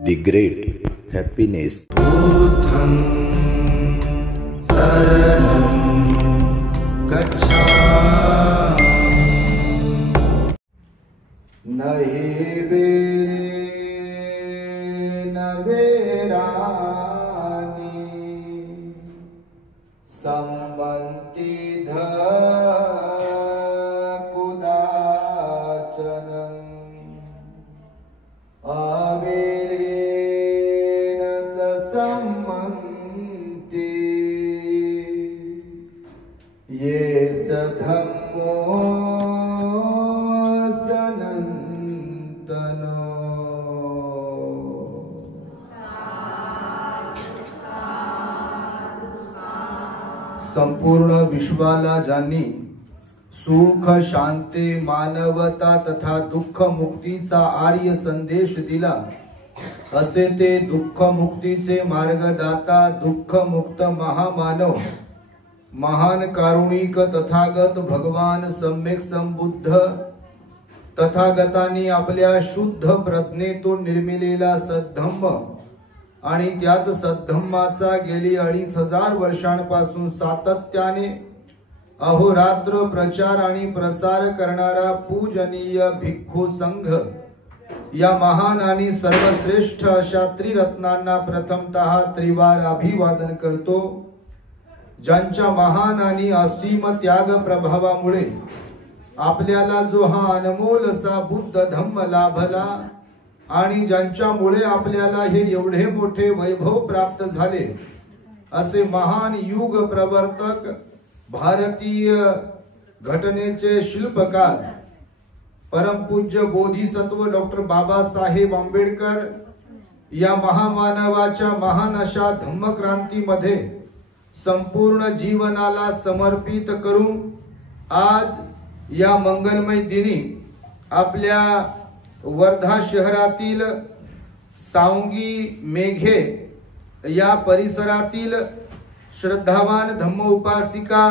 The great happiness. बुद्धं शरणं गच्छामि नहि वेरेण वेराणि सम्बन्ति ये धम्मो सनातनो। संपूर्ण विश्वाला ज्यांनी सुख शांती मानवता तथा दुःख मुक्तीचा आर्य संदेश दिला, असे ते दुःख मुक्तीचे मार्गदाता दुःख मुक्त महामानव महान कारुणिक तथागत भगवान सम्यक संबुद्ध तथागतांनी आपल्या शुद्ध प्रज्ञेतून निर्मिलेला सद्धम्म आणि त्याच सद्धम्माचा गेली 2500 वर्षांपासून सातत्याने अहोरात्र प्रचार आणि प्रसार करणारा पूजनीय भिक्खू संघ या महान आणि सर्वश्रेष्ठ अशा त्रिरत्नांना प्रथमतः त्रिवार अभिवादन करतो, ज्यांच्या महान आणि असीम त्याग प्रभावामुळे आपल्याला जो हा अनमोल असा बुद्ध धम्म लाभला आणि ज्यांच्यामुळे आपल्याला हे एवढे मोठे वैभव प्राप्त झाले, असे महान युग प्रवर्तक भारतीय घटनेचे शिल्पकार परमपूज्य बोधिसत्व डॉक्टर बाबासाहेब आंबेडकर या महामानवाच्या महान अशा धम्मक्रांतीमध्ये संपूर्ण जीवनाला समर्पित करून आज या मंगलमय दिनी आपल्या वर्धा शहरातील सावंगी मेघे या परिसरातील श्रद्धावान धम्म उपासिका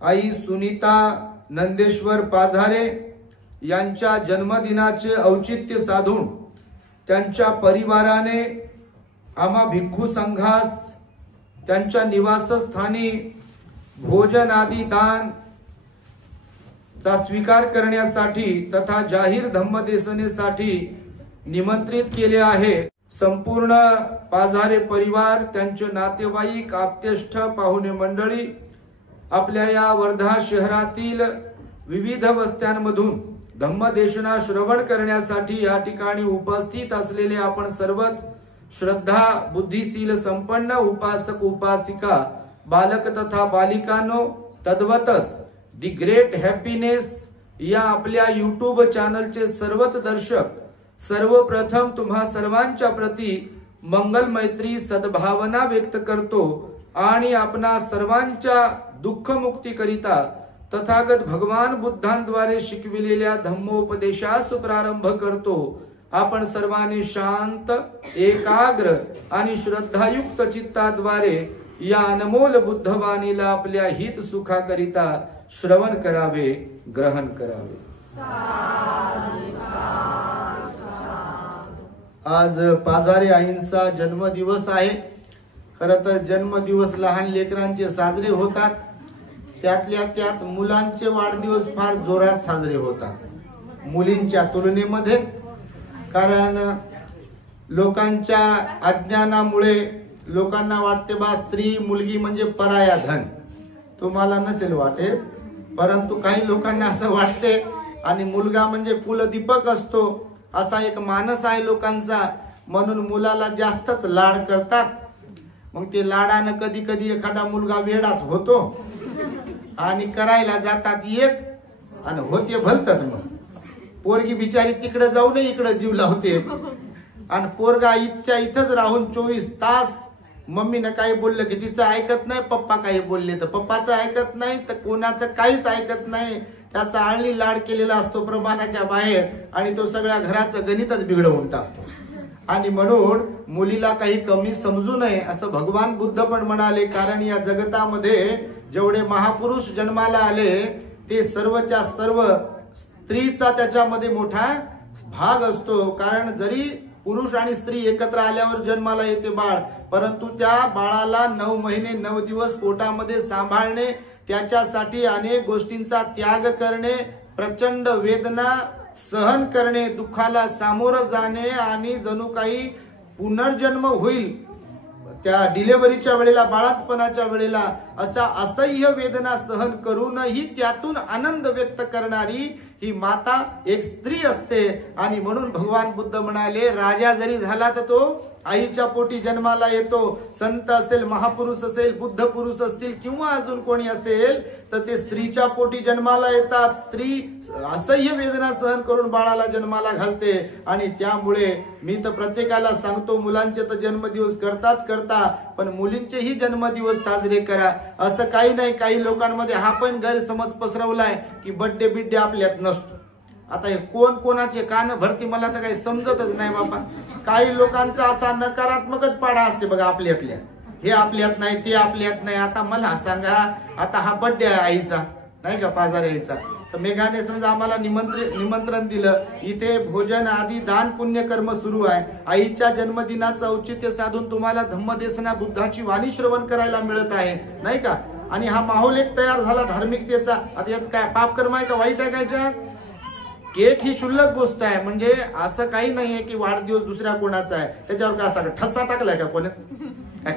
आई सुनीता नंदेश्वर पाझारे यांच्या जन्मदिनाचे औचित्य साधून त्यांच्या परिवाराने आम्हा भिक्खू संघास त्यांच्या निवासस्थानी भोजन आदी दान चा स्वीकार करण्यासाठी तथा जाहीर धम्मदेसनेसाठी निमंत्रित केले आहे। संपूर्ण पाझारे परिवार, त्यांचे नातेवाईक, आप्तेष्ट, पाहुणे मंडळी आपल्या या वर्धा शहरातील विविध वस्त्यांमधून धम्मदेशना श्रवण करण्यासाठी या ठिकाणी उपस्थित असलेले आपण सर्वच श्रद्धा बुद्धिशील संपन्न उपासक उपासिका बालक तथा बालिकांनो, तद्वतच दी ग्रेट हॅपीनेस या आपल्या YouTube चॅनलचे सर्वच दर्शक, सर्वप्रथम तुम्हा सर्वांच्या प्रती मंगल मैत्री सद्भावना व्यक्त करतो आणि आपणा सर्वांच्या दुःख मुक्ती करिता तथागत भगवान बुद्धांद्वारे शिकविलेल्या धम्मोपदेशास प्रारंभ करतो। आपण सर्वांनी शांत, एकाग्र आणि श्रद्धायुक्त चित्ताद्वारे या अनमोल बुद्धवाणीला आपल्या हित सुखाकरिता श्रवण करावे, ग्रहण करावे। आज पाझारे आईंचा जन्मदिवस आहे। खरं तर जन्मदिवस लहान लेकरांचे साजरे होतात, त्यातल्या त्यात मुलांचे वाढदिवस फार जोरात साजरे होतात मुलींच्या तुलनेमध्ये। कारण लोकांच्या अज्ञानामुळे लोकांना वाटते बा स्त्री मुलगी म्हणजे पराया धन। तुम्हाला नसेल वाटेत, परंतु काही लोकांना असं वाटते आणि मुलगा म्हणजे कुलदीपक असतो असा एक मानस आहे लोकांचा, म्हणून मुलाला जास्तच लाड करतात। मग ते लाडानं कधी कधी एखादा मुलगा वेडाच होतो आणि करायला जातात एक आणि होते भलतच। मग पोरगी बिचारी तिकडे जाऊ नये इकडे जीव लावते आणि पोरगा इथच्या इथंच राहून 24 तास मम्मीनं काही बोललं की तिचं ऐकत नाही, पप्पा काही बोलले तर पप्पाचं ऐकत नाही, तर कोणाचं काहीच ऐकत नाही। त्याचा आळणी लाड केलेला असतो प्रमाणाच्या बाहेर आणि तो सगळ्या घराचं गणितच बिघडवून टाकतो। आणि म्हणून मुलीला काही कमी समजू नये असं भगवान बुद्ध पण म्हणाले। कारण या जगतामध्ये जेवढे महापुरुष जन्माला आले ते सर्वच्या सर्व स्त्रीचा त्याच्यामध्ये मोठा भाग असतो। कारण जरी पुरुष आणि स्त्री एकत्र आल्यावर जन्माला येते बाळ, परंतु त्या बाळाला 9 महिने 9 दिवस पोटामध्ये सांभाळणे, त्याच्यासाठी अनेक गोष्टींचा त्याग करणे, प्रचंड वेदना सहन करणे, दुःखाला सामोरं जाणे आणि जणू काही पुनर्जन्म होईल त्या डिलिव्हरीच्या वेळेला, बाळातपणाच्या वेळेला, असा असह्य वेदना सहन करूनही त्यातून आनंद व्यक्त करणारी ही माता एक स्त्री असते. आणि म्हणून भगवान बुद्ध म्हणाले, राजा जरी झाला तर तो आईच्या पोटी जन्माला येतो. संत असेल, महापुरुष असेल, बुद्ध पुरुष असतील किंवा अजून कोणी असेल तर ते स्त्रीच्या पोटी जन्माला येतात. स्त्री असह्य वेदना सहन करून बाळाला जन्माला घालते. आणि त्यामुळे मी तर प्रत्येकाला सांगतो, मुलांचे तर जन्मदिवस करता, पण मुलींचेही जन्मदिवस साजरे करा. असं काही नाही, काही लोकांमध्ये हा पण गैरसमज पसरवलाय की बर्थडे बिड्डे आपल्यात नसतो. आता हे कोण कोणाचे कान भरती मला तर काही समजतच नाही बाबा. काही लोकांचा असा नकारात्मकच पाडा असते बघा आपल्यातल्या, हे आपल्यात नाही, ते आपल्यात नाही. आता मला सांगा, आता हा बर्थडे आहे आईचा, नाही का, पाजारी आईचा, तर मेघाने समजा आम्हाला निमंत्रण दिलं, इथे भोजन आदी दान पुण्य कर्म सुरू आहे. आईच्या जन्मदिनाचं औचित्य साधून तुम्हाला धम्मदेसना बुद्धाची वाणी श्रवण करायला मिळत आहे, नाही का. आणि हा माहोल एक तयार झाला धार्मिकतेचा. आता यात काय पाप कर्म आहे का वाईट आहे काय? केक ही क्षुल्लक गोष्ट आहे. म्हणजे असं काही नाहीये की वाढदिवस दुसऱ्या कोणाचा आहे त्याच्यावर काय असा ठसा टाकलाय का कोणी,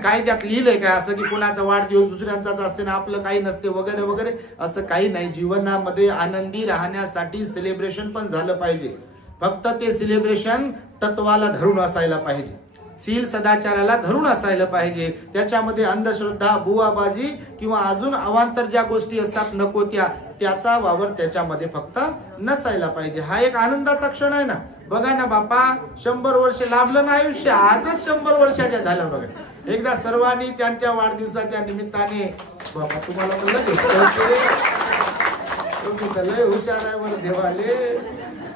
काय त्यात लिहिलंय काय असं की कोणाचा वाढदिवस दुसऱ्यांचाच असते ना आपलं काही नसते वगैरे वगैरे, असं काही नाही. जीवनामध्ये आनंदी राहण्यासाठी सेलिब्रेशन पण झालं पाहिजे. फक्त ते सेलिब्रेशन तत्वाला धरून असायला पाहिजे, शील सदाचाराला धरून असायला पाहिजे. त्याच्यामध्ये अंधश्रद्धा, बुवाबाजी किंवा अजून अवांतर ज्या गोष्टी असतात नको त्याचा वावर त्याच्यामध्ये फक्त नसायला पाहिजे. हा एक आनंदाचा क्षण आहे ना. बघा ना बापा, 100 वर्ष लाभलं ना आयुष्य, आजच 100 वर्षाच्या झालं बघा. एकदा सर्वांनी त्यांच्या वाढदिवसाच्या निमित्ताने, बाबा तुम्हाला तर लय हुशार आहे वर्धेवाले.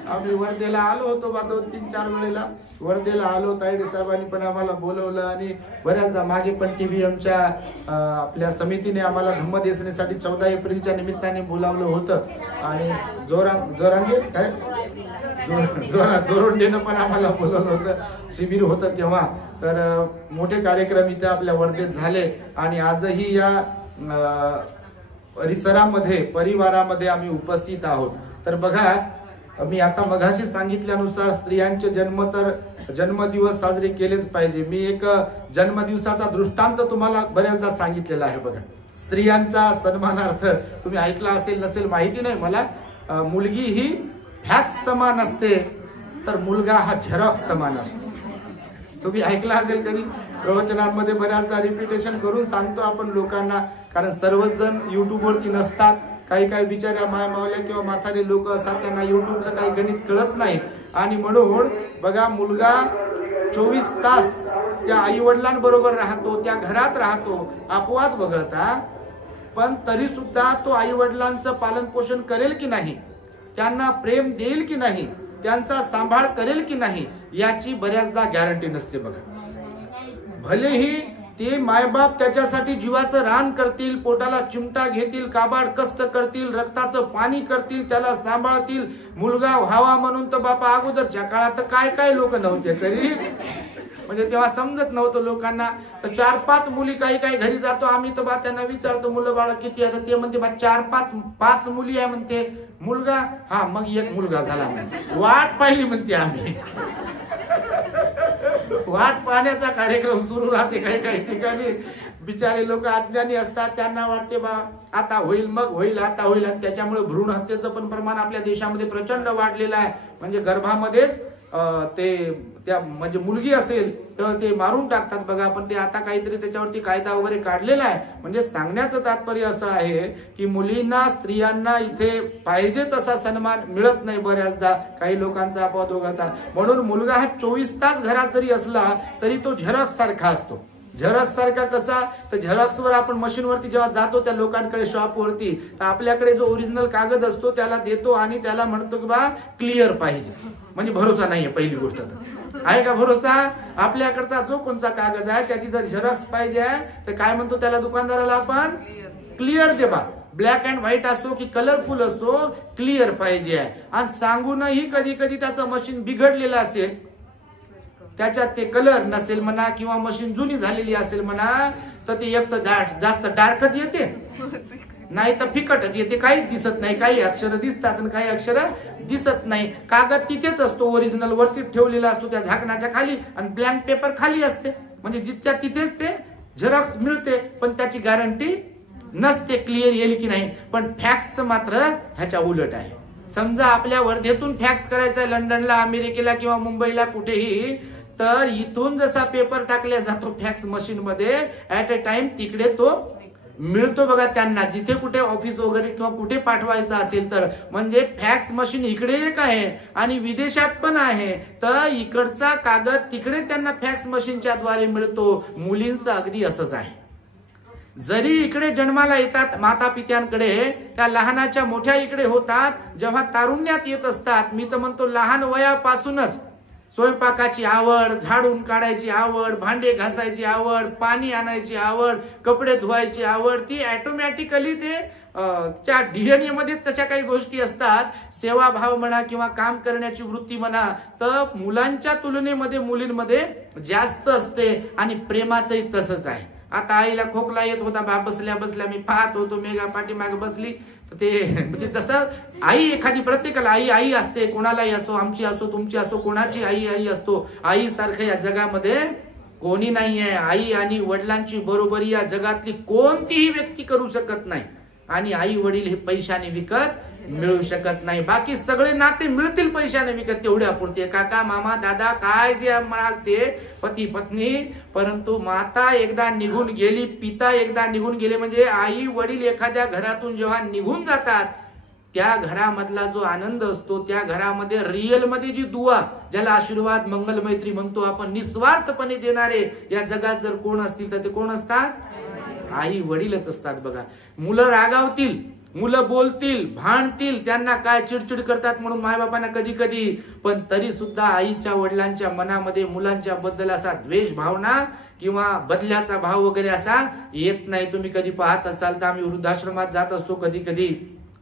आम्ही वर्धेला आलो होतो बा 2-3-4 वेळेला वर्धेला आलो. तायडे साहेबांनी पण आम्हाला बोलवलं आणि बऱ्याचदा मागे पण टीव्ही आमच्या आपल्या समितीने आम्हाला धम्मदेसनेसाठी 14 एप्रिलच्या निमित्ताने बोलावलं होतं. आणि जोरांडेनं पण आम्हाला बोलवलं होतं, शिबिर होतं तेव्हा. तर मोठे कार्यक्रम इथे आपल्या वर्धेत झाले. आणि आजही या परिसरामध्ये, परिवारामध्ये आम्ही उपस्थित आहोत. तर बघा, मी आता मघाशी सांगितल्यानुसार स्त्रियांचे जन्मदिवस साजरे केलेच पाहिजे. मी एक जन्मदिवसाचा दृष्टांत तुम्हाला बऱ्याचदा सांगितलेला आहे बघा. स्त्रियांचा सन्मानार्थ तुम्ही ऐकला असेल नसेल माहिती नाही मला, मुलगी ही फॅक्स समान असते तर मुलगा हा झेरॉक्स समान असतो. तुम्ही ऐकला असेल कधी, प्रवचनांमध्ये बऱ्याचदा रिपिटेशन करून सांगतो आपण लोकांना, कारण सर्वच जण युट्यूब वरती नसतात. काही बिचाऱ्या माय मावल्या किंवा म्हातारे लोक असतात, त्यांना युट्यूबचं काही गणित कळत नाही. आणि म्हणून बघा, मुलगा 24 तास त्या आई वडिलांबरोबर राहतो, त्या घरात राहतो, अपवाद वगळता, पण तरी सुद्धा तो आई वडिलांचं पालन पोषण करेल की नाही, त्यांना प्रेम देईल की नाही, त्यांचा सांभाळ करेल की नाही, याची बऱ्याचदा गॅरंटी नसते बघा. भलेही ते मायबाप त्याच्यासाठी जीवाचं रान करतील, पोटाला चिमटा घेतील, काबाड कष्ट करतील, रक्ताचं पाणी करतील, त्याला सांभाळतील, मुलगा व्हावा म्हणून तर बापा अगोदरच्या काळात काय लोक नव्हते तरी, म्हणजे तेव्हा समजत नव्हतं लोकांना. तर 4-5 मुली काही घरी जातो आम्ही, तर बा त्यांना विचारतो मुलं बाळ किती आहे, ते म्हणते बा 4-5 मुली आहे म्हणते. मुलगा हा, मग एक मुलगा झाला, वाट पाहिली म्हणते आम्ही. वाट पाहण्याचा कार्यक्रम सुरू राहते. काही ठिकाणी बिचारे लोक अज्ञानी असतात, त्यांना वाटते बा आता होईल, मग होईल, आता होईल. आणि त्याच्यामुळे भ्रूण हत्येचं पण प्रमाण आपल्या देशामध्ये प्रचंड वाढलेलं आहे. म्हणजे गर्भामध्येच त्या म्हणजे मुलगी असेल तर ते मारून टाकतात बघा. पण ते आता काहीतरी त्याच्यावरती कायदा वगैरे काढलेला आहे. म्हणजे सांगण्याचं तात्पर्य असं आहे की मुलींना, स्त्रियांना इथे पाहिजे तसा सन्मान मिळत नाही बऱ्याचदा, काही लोकांचा अपवाद वगळता. म्हणून मुलगा हा 24 तास घरात जरी असला तरी तो झेरॉक्स सारखा असतो. झेरॉक्स सारखा कसा, तर झेरॉक्स वर आपण मशीन वरती जेव्हा जातो त्या लोकांकडे शॉप वरती, तर आपल्याकडे जो ओरिजिनल कागद असतो त्याला देतो आणि त्याला म्हणतो की बा क्लिअर पाहिजे. म्हणजे भरोसा नाहीये पहिली गोष्ट. तर आहे का भरोसा? आपल्याकडचा जो कोणता कागद आहे त्याची जर झेरॉक्स पाहिजे तर काय म्हणतो त्याला दुकानदाराला आपण, क्लिअर दे बा. ब्लॅक अँड व्हाईट असो की कलरफुल असो, क्लिअर पाहिजे आहे. आणि सांगूनही कधी त्याचं मशीन बिघडलेलं असेल त्याच्यात ते कलर नसेल म्हणा किंवा मशीन जुनी झालेली असेल म्हणा, तर ते एक तर जास्त डार्कच येते, नाही तर फिकटच येते, काहीच दिसत नाही. काही अक्षर दिसतात आणि काही अक्षर दिसत नाही. कागद तिथेच असतो, ओरिजिनल वरती ठेवलेला असतो त्या झाकणाच्या खाली, आणि ब्लँक पेपर खाली असते. म्हणजे जिथच्या तिथेच ते झेरॉक्स मिळते, पण त्याची गॅरंटी नसते क्लिअर येईल की नाही. पण फॅक्सचं मात्र ह्याच्या उलट आहे. समजा आपल्या वर्धेतून फॅक्स करायचा आहे लंडनला, अमेरिकेला किंवा मुंबईला कुठेही, तर इथून जसा पेपर टाकला जातो फॅक्स मशीन मध्ये, ऍट अ टाइम तिकडे तो मिळतो बघा त्यांना, जिथे कुठे ऑफिस वगैरे किंवा कुठे पाठवायचं असेल तर. म्हणजे फॅक्स मशीन इकडे एक आहे आणि विदेशात पण आहे, तर इकडचा कागद तिकडे त्यांना फॅक्स मशीनच्या द्वारे मिळतो. मुलींचं अगदी असंच आहे. जरी इकडे जन्माला येतात माता पित्यांकडे, त्या लहानाच्या मोठ्या इकडे होतात, जेव्हा तारुण्यात येत असतात, मी तर म्हणतो लहान वयापासूनच स्वयंपाकाची आवड, झाडून काढायची आवड, भांडे घासायची आवड, पाणी आणायची आवड, कपडे धुवायची आवड, ती ऑटोमॅटिकली ते त्या डीएनए मध्ये तशा काही गोष्टी असतात. सेवाभाव म्हणा किंवा काम करण्याची वृत्ती म्हणा, तर मुलांच्या तुलनेमध्ये मुलींमध्ये जास्त असते. आणि प्रेमाचंही तसंच आहे. आता आईला खोकला येत होता, बसल्या बसल्या मी पाहत होतो, मेघा पाठीमागे बसली, ते म्हणजे जसं आई एखादी, प्रत्येकाला आई आई असते, कोणालाही असो, आमची असो तुमची असो, कोणाची आई आई असतो. आई सारखं या जगामध्ये कोणी नाहीये. आई आणि वडिलांची बरोबरी या जगातली कोणतीही व्यक्ती करू शकत नाही. आणि आई वडील हे पैशाने विकत मिळू शकत नाही. बाकी सगळे नाते मिळतील पैशाने विकत, तेवढ्या पुरते. काका मामा दादा काय जे म्हणाल ते, पती पत्नी, परंतु माता एकदा निघून गेली, पिता एकदा निघून गेले, म्हणजे आई वडील एखाद्या घरातून जेव्हा निघून जातात, त्या घरामधला जो आनंद असतो, त्या घरामध्ये रिअल मध्ये जी दुआ, ज्याला आशीर्वाद मंगल मैत्री म्हणतो आपण, निस्वार्थपणे देणारे या जगात जर कोण असतील तर ते कोण असतात? आई वडीलच असतात बघा. मुलं रागावतील, मुलं बोलतील, भांडतील, त्यांना काय चिडचिड करतात म्हणून मायबापांना कधी कधी, पण तरी सुद्धा आईच्या वडिलांच्या मनामध्ये मुलांच्या बद्दल असा द्वेष भावना किंवा बदल्याचा भाव वगैरे असा येत नाही. तुम्ही कधी पाहत असाल तर आम्ही वृद्धाश्रमात जात असतो कधी कधी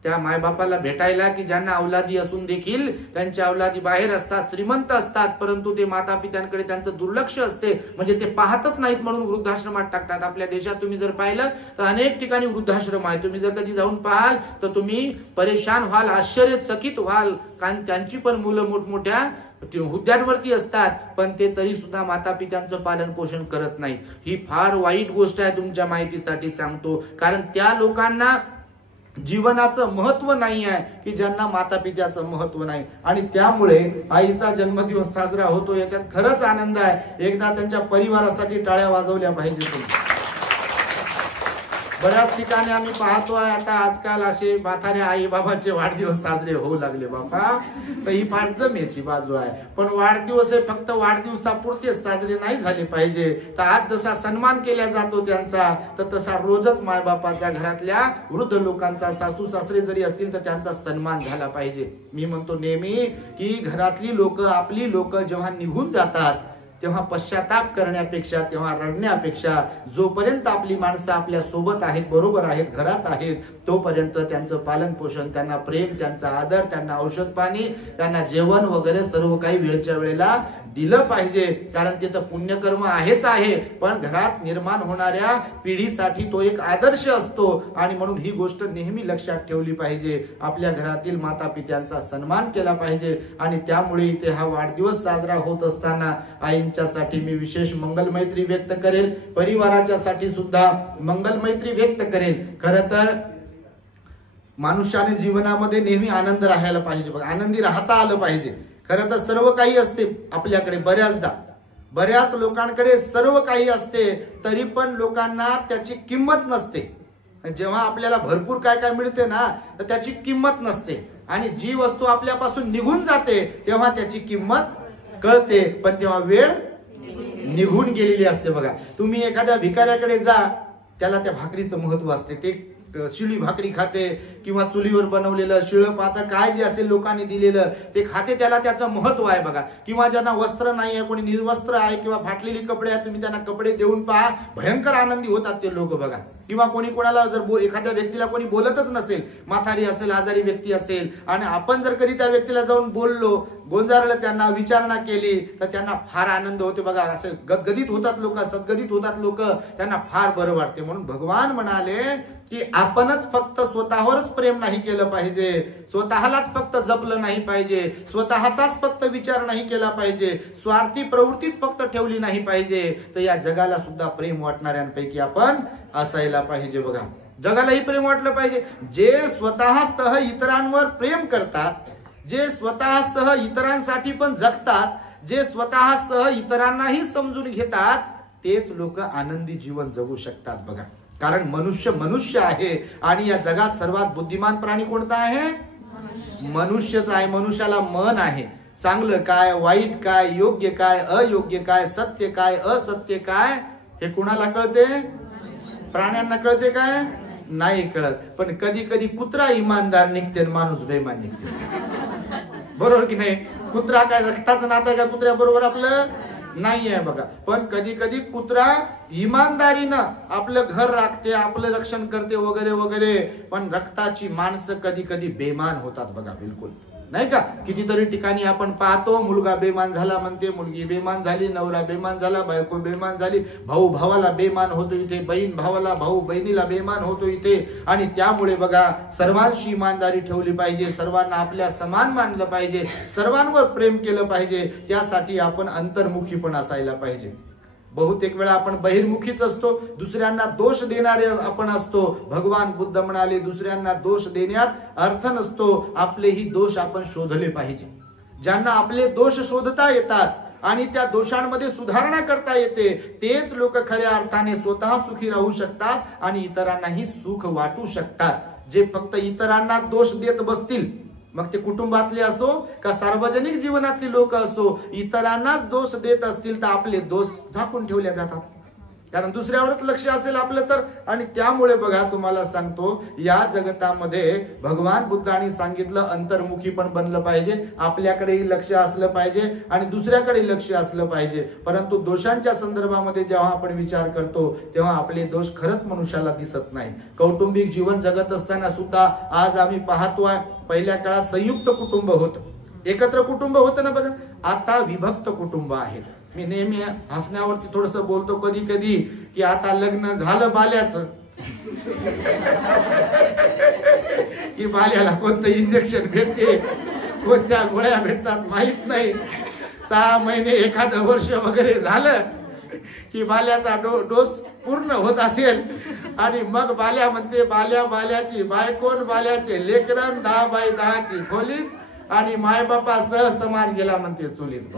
त्या मायबापाला भेटायला, की ज्यांना अवलादी असून देखील त्यांच्या अवलादी बाहेर असतात, श्रीमंत असतात, परंतु ते माता पित्यांकडे त्यांचं दुर्लक्ष असते, म्हणजे ते पाहतच नाहीत म्हणून वृद्धाश्रमात टाकतात. आपल्या देशात तुम्ही जर पाहिलं तर अनेक ठिकाणी वृद्धाश्रम आहे. तुम्ही जर कधी जाऊन पाहाल तर तुम्ही परेशान व्हाल, आश्चर्यचकित व्हाल, कारण त्यांची पण मुलं मोठमोठ्या हुद्द्यांवरती असतात, पण ते तरी सुद्धा माता पित्यांचं पालन पोषण करत नाहीत. ही फार वाईट गोष्ट आहे, तुमच्या माहितीसाठी सांगतो. कारण त्या लोकांना जीवनाचं महत्व नाही आहे की ज्यांना माता पित्याचं महत्व नाही. आणि त्यामुळे आईचा जन्मदिवस साजरा होतो, याच्यात खरंच आनंद आहे. एकदा त्यांच्या परिवारासाठी टाळ्या वाजवल्या पाहिजे. बऱ्याच ठिकाणी आम्ही पाहतोय आता आजकाल असे म्हातारे आई बाबांचे वाढदिवस साजरे होऊ लागले बाबा, तर ही फार जमेची बाजू आहे. पण वाढदिवस हे फक्त वाढदिवसापुरतेच साजरे नाही झाले पाहिजे. तर आज जसा सन्मान केला जातो त्यांचा, तर तसा रोजच मायबापाचा, घरातल्या वृद्ध लोकांचा, सासू सासरे जरी असतील तर त्यांचा सन्मान झाला पाहिजे. मी म्हणतो नेहमी की घरातली लोक, आपली लोक जेव्हा निघून जातात तेव्हा पश्चाताप करण्यापेक्षा, तेव्हा रडण्यापेक्षा, जोपर्यंत आपली माणसं आपल्या सोबत आहेत, बरोबर आहेत, घरात आहेत, तोपर्यंत त्यांचं पालन पोषण, त्यांना प्रेम, त्यांचा आदर, त्यांना औषध पाणी, त्यांना जेवण वगैरे सर्व काही वेळच्या वेळेला दिलं पाहिजे. कारण ते तर पुण्यकर्म आहेच आहे, पण घरात निर्माण होणाऱ्या पिढीसाठी तो एक आदर्श असतो. आणि म्हणून ही गोष्ट नेहमी लक्षात ठेवली पाहिजे. आपल्या घरातील माता पित्यांचा सन्मान केला पाहिजे. आणि त्यामुळे इथे हा वाढदिवस साजरा होत असताना आईंच्यासाठी मी विशेष मंगलमैत्री व्यक्त करेल, परिवाराच्या साठी सुद्धा मंगलमैत्री व्यक्त करेल. खरं तर मनुष्याने जीवनामध्ये नेहमी आनंद राहायला पाहिजे बघा, आनंदी राहता आलं पाहिजे. खरं तर सर्व काही असते आपल्याकडे, बऱ्याचदा बऱ्याच लोकांकडे सर्व काही असते, तरी पण लोकांना त्याची किंमत नसते. जेव्हा आपल्याला भरपूर काय काय मिळते ना, तर त्याची किंमत नसते. आणि जी वस्तू आपल्यापासून निघून जाते तेव्हा त्याची किंमत कळते, पण तेव्हा वेळ निघून गेलेली असते बघा. तुम्ही एखाद्या भिकाऱ्याकडे जा, त्याला त्या भाकरीचं महत्व असते. ते शिळी भाकरी खाते किंवा चुलीवर बनवलेलं शिळं पातं काय जे असेल लोकांनी दिलेलं ते खाते, त्याला त्याचं महत्व आहे बघा. किंवा ज्यांना वस्त्र नाही आहे, कोणी निर्वस्त्र आहे किंवा फाटलेली कपडे आहेत, तुम्ही त्यांना कपडे देऊन पहा, भयंकर आनंदी होतात ते लोक बघा. किंवा कोणी कोणाला जर एखाद्या व्यक्तीला कोणी बोलतच नसेल, म्हातारी असेल, आजारी व्यक्ती असेल, आणि आपण जर कधी त्या व्यक्तीला जाऊन बोललो, गोंजारलं, त्यांना विचारणा केली तर त्यांना फार आनंद होते बघा. असे गदगदित होतात लोक, सद्गदित होतात लोक, त्यांना फार बरं वाटते. म्हणून भगवान म्हणाले की आपणच फक्त स्वतःवरच प्रेम नाही केलं पाहिजे, स्वतःलाच फक्त जपलं नाही पाहिजे, स्वतःचाच फक्त विचार नाही केला पाहिजे, स्वार्थी प्रवृत्तीच फक्त ठेवली नाही पाहिजे, तर या जगाला सुद्धा प्रेम वाटणाऱ्यांपैकी आपण असायला पाहिजे बघा. जगालाही प्रेम वाटलं पाहिजे. जे स्वतःसह इतरांवर प्रेम करतात, जे स्वतःसह इतरांसाठी पण जगतात, जे स्वतःसह इतरांनाही समजून घेतात, तेच लोक आनंदी जीवन जगू शकतात बघा. कारण मनुष्य मनुष्य आहे आणि या जगात सर्वात बुद्धिमान प्राणी कोणता आहे? मनुष्यच आहे. मनुष्याला मन आहे. चांगलं काय, वाईट काय, योग्य काय, अयोग्य काय, सत्य काय, असत्य काय, हे कुणाला कळते? प्राण्यांना कळते काय? नाही कळत. पण कधी कधी कुत्रा इमानदार निघते, माणूस बेईमान निघते. बरोबर की नाही? कुत्रा काय रक्ताचं नातं आहे का कुत्र्या बरोबर आपलं? नाही आहे बघा. पण कधी कधी कुत्रा इमानदारीनं आपलं घर राखते, आपलं रक्षण करते वगैरे वगैरे, पण रक्ताची माणसं कधी कधी बेमान होतात बघा. बिलकुल नाही का? कितीतरी ठिकाणी आपण पाहतो, मुलगा बेमान झाला म्हणते, मुलगी बेमान झाली, नवरा बेमान झाला, बायको बेमान झाली, भाऊ भावाला बेमान होतो इथे, बहीण भावाला, भाऊ बहिणीला बेमान होतो इथे. आणि त्यामुळे बघा, सर्वांशी इमानदारी ठेवली पाहिजे, सर्वांना आपल्या समान मानलं पाहिजे, सर्वांवर प्रेम केलं पाहिजे. त्यासाठी आपण अंतर्मुखी पण असायला पाहिजे. बहुतेक वेळा आपण बहिर्मुखीच असतो, दुसऱ्यांना दोष देणारे आपण असतो. भगवान बुद्ध म्हणाले, दुसऱ्यांना दोष देण्यात अर्थ नसतो, आपलेही दोष आपण शोधले पाहिजे. ज्यांना आपले दोष शोधता येतात आणि त्या दोषांमध्ये सुधारणा करता येते, तेच लोक खऱ्या अर्थाने स्वतः सुखी राहू शकतात आणि इतरांनाही सुख वाटू शकतात. जे फक्त इतरांना दोष देत बसतील, मग ते कुटुंबातले असो का सार्वजनिक जीवनातली लोक असो, इतरांनाच दोष देत असतील तर आपले दोष झाकून ठेवले जातात. कारण दुसऱ्यावरच लक्ष असेल आपलं तर. आणि त्यामुळे बघा, तुम्हाला सांगतो, या जगतामध्ये भगवान बुद्धांनी सांगितलं अंतर्मुखी पण बनलं पाहिजे, आपल्याकडेही लक्ष असलं पाहिजे आणि दुसऱ्याकडे लक्ष असलं पाहिजे. परंतु दोषांच्या संदर्भामध्ये जेव्हा आपण विचार करतो तेव्हा आपले दोष खरंच मनुष्याला दिसत नाही. कौटुंबिक जीवन जगत असताना सुद्धा आज आम्ही पाहतोय, पहिल्या काळात संयुक्त कुटुंब होतं, एकत्र कुटुंब होतं ना बघा. आता विभक्त कुटुंब आहे. मी नेहमी हसण्यावरती थोडस बोलतो कधी कधी की आता लग्न झालं बाल्याचं की बाल्याला कोणतं इंजेक्शन भेटते, कोणत्या गोळ्या भेटतात माहित नाही. 6 महिने, एखादं वर्ष वगैरे झालं की बाल्याचा डोस पूर्ण होत असेल आणि मग बाल्या म्हणते, बाल्याची बायकोन, बाल्याचे लेकरन, 10 बाय 10ची खोलीत आणि मायबापा सह समाज गेला म्हणते चुलीत.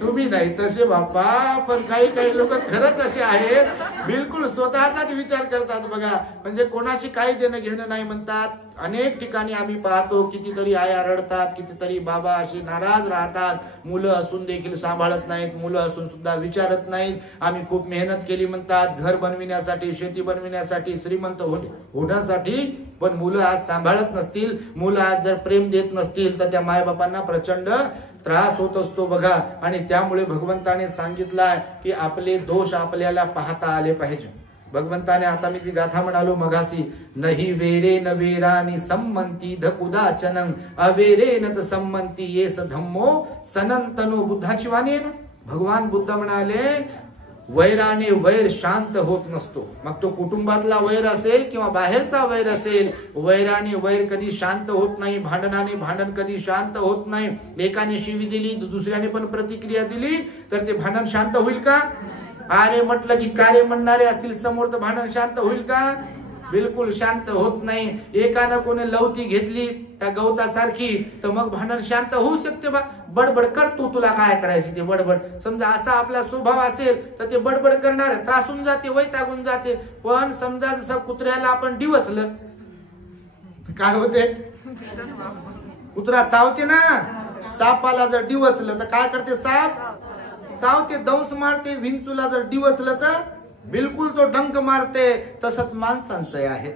तुम्ही नाही तसे बापा, पण काही लोक खरंच असे आहेत, बिलकुल स्वतःचाच विचार करतात बघा. म्हणजे कोणाशी काही देणं घेणं नाही म्हणतात. अनेक ठिकाणी आम्ही पाहतो, कितीतरी आया रडतात, कितीतरी बाबा असे नाराज राहतात. मुलं असून देखील सांभाळत नाहीत, मुलं असून सुद्धा विचारत नाहीत. आम्ही खूप मेहनत केली म्हणतात, घर बनविण्यासाठी, शेती बनविण्यासाठी, श्रीमंत होण्यासाठी, पण मुलं आज सांभाळत नसतील, मुलं आज जर प्रेम देत नसतील तर त्या मायबापांना प्रचंड त्रास होत असतो बघा. आणि त्यामुळे भगवंताने सांगितलंय की आपले दोष आपल्याला पाहता आले पाहिजे. भगवंताने, आता मी जी गाथा म्हणालो मगासी, नही वेरे न वेरानी संमंती धकुदाचनं अवेरे न संमंती येस धम्मो सनंतनो. बुद्धाची वाणी आहे ना. भगवान बुद्ध म्हणाले, वैराने वैर शांत होत नसतो. मग तो कुटुंबातला वैर असेल किंवा बाहेरचा वैर असेल, वैराने वैर कधी शांत होत नाही, भांडणाने भांडण कधी शांत होत नाही. एकाने शिवी दिली, दुसऱ्याने पण प्रतिक्रिया दिली, तर ते भांडण शांत होईल का? अरे म्हटलं की कार्य म्हणणारे असतील समोर, तर भांडण शांत होईल का? बिलकुल शांत होत नाही. एकानं कोणी लवती घेतली त्या गवतासारखी, तर मग भांडण शांत होऊ शकते बा. बडबड कर, तुला काय करायची ते बडबड. समजा असा आपला स्वभाव असेल तर ते बडबड करणार, त्रासून जाते, वैतागून जाते. पण समजा जसं कुत्र्याला आपण डिवचलं, काय होते? कुत्रा चावते ना. सापाला जर डिवचलं तर काय करते? साप चावते, दंश मारते. विंचूला जर डिवचलं तर बिलकुल तो डंक मारते. तसंच माणसांचं आहे.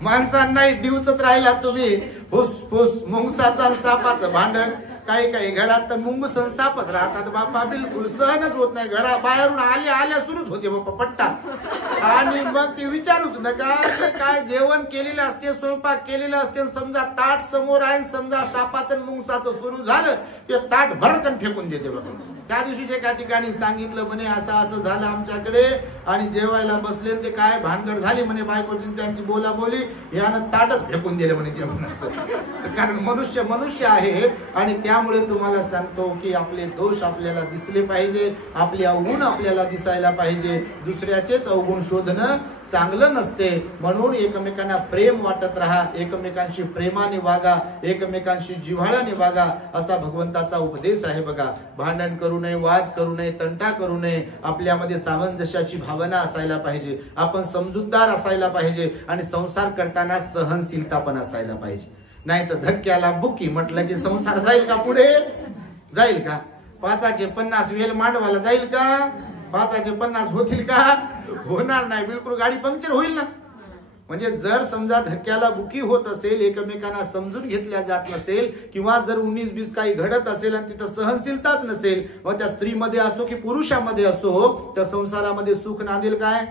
माणसांनाही डिवचत राहिला तुम्ही. फुस मुंगसाचा सापाचं भांडण. काही काही घरात तर मुंगूस सापच राहतात बाप्पा, बिलकुल सहनच होत नाही. घरा बाहेरून आल्या सुरूच होते बाप्पा पट्टा. आणि मग ते विचारूच नका, काय जेवण केलेलं असते, स्वयंपाक केलेलं असते, समजा ताट समोर आहे, समजा सापाचं मुंगसाचं सुरू झालं, ते ताट भरकन फेकून देते बाबा. त्या दिवशी एका ठिकाणी सांगितलं म्हणे असं झालं आमच्याकडे, आणि जेवायला बसले ते काय भानगड झाली म्हणे, बायकोची त्यांची बोलाबोली, यानं ताटच फेकून दिलं म्हणे जेवणाचं. कारण मनुष्य आहे. आणि त्यामुळे तुम्हाला सांगतो की आपले दोष आपल्याला दिसले पाहिजे, आपले अवगुण आपल्याला दिसायला पाहिजे. दुसऱ्याचेच अवगुण शोधणं चांगलं नसते. म्हणून एकमेकांना प्रेम वाटत राहा, एकमेकांशी प्रेमाने वागा, एकमेकांशी जिव्हाळ्याने वागा, असा भगवंताचा उपदेश आहे बघा. भांडण करू नये, वाद करू नये, तंटा करू नये. आपल्यामध्ये सामंजस्याची भावना असायला पाहिजे, आपण समजूतदार असायला पाहिजे, आणि संसार करताना सहनशीलता पण असायला पाहिजे. नाही तर धक्क्याला बुकी म्हटलं की संसार जाईल का? पुढे जाईल का? 5चे 50 वेल मांडवाला जाईल का? 5चे 50 होतील का? होणार नाही. बिलकुल गाडी पंक्चर होईल ना. म्हणजे जर समजा धक्क्याला बुकी होत असेल, एकमेकांना समजून घेतल्या जात नसेल, किंवा जर 19-20 काही घडत असेल आणि तिथं सहनशीलताच नसेल, मग त्या स्त्रीमध्ये असो की पुरुषामध्ये असो, त्या संसारामध्ये सुख नांदेल काय?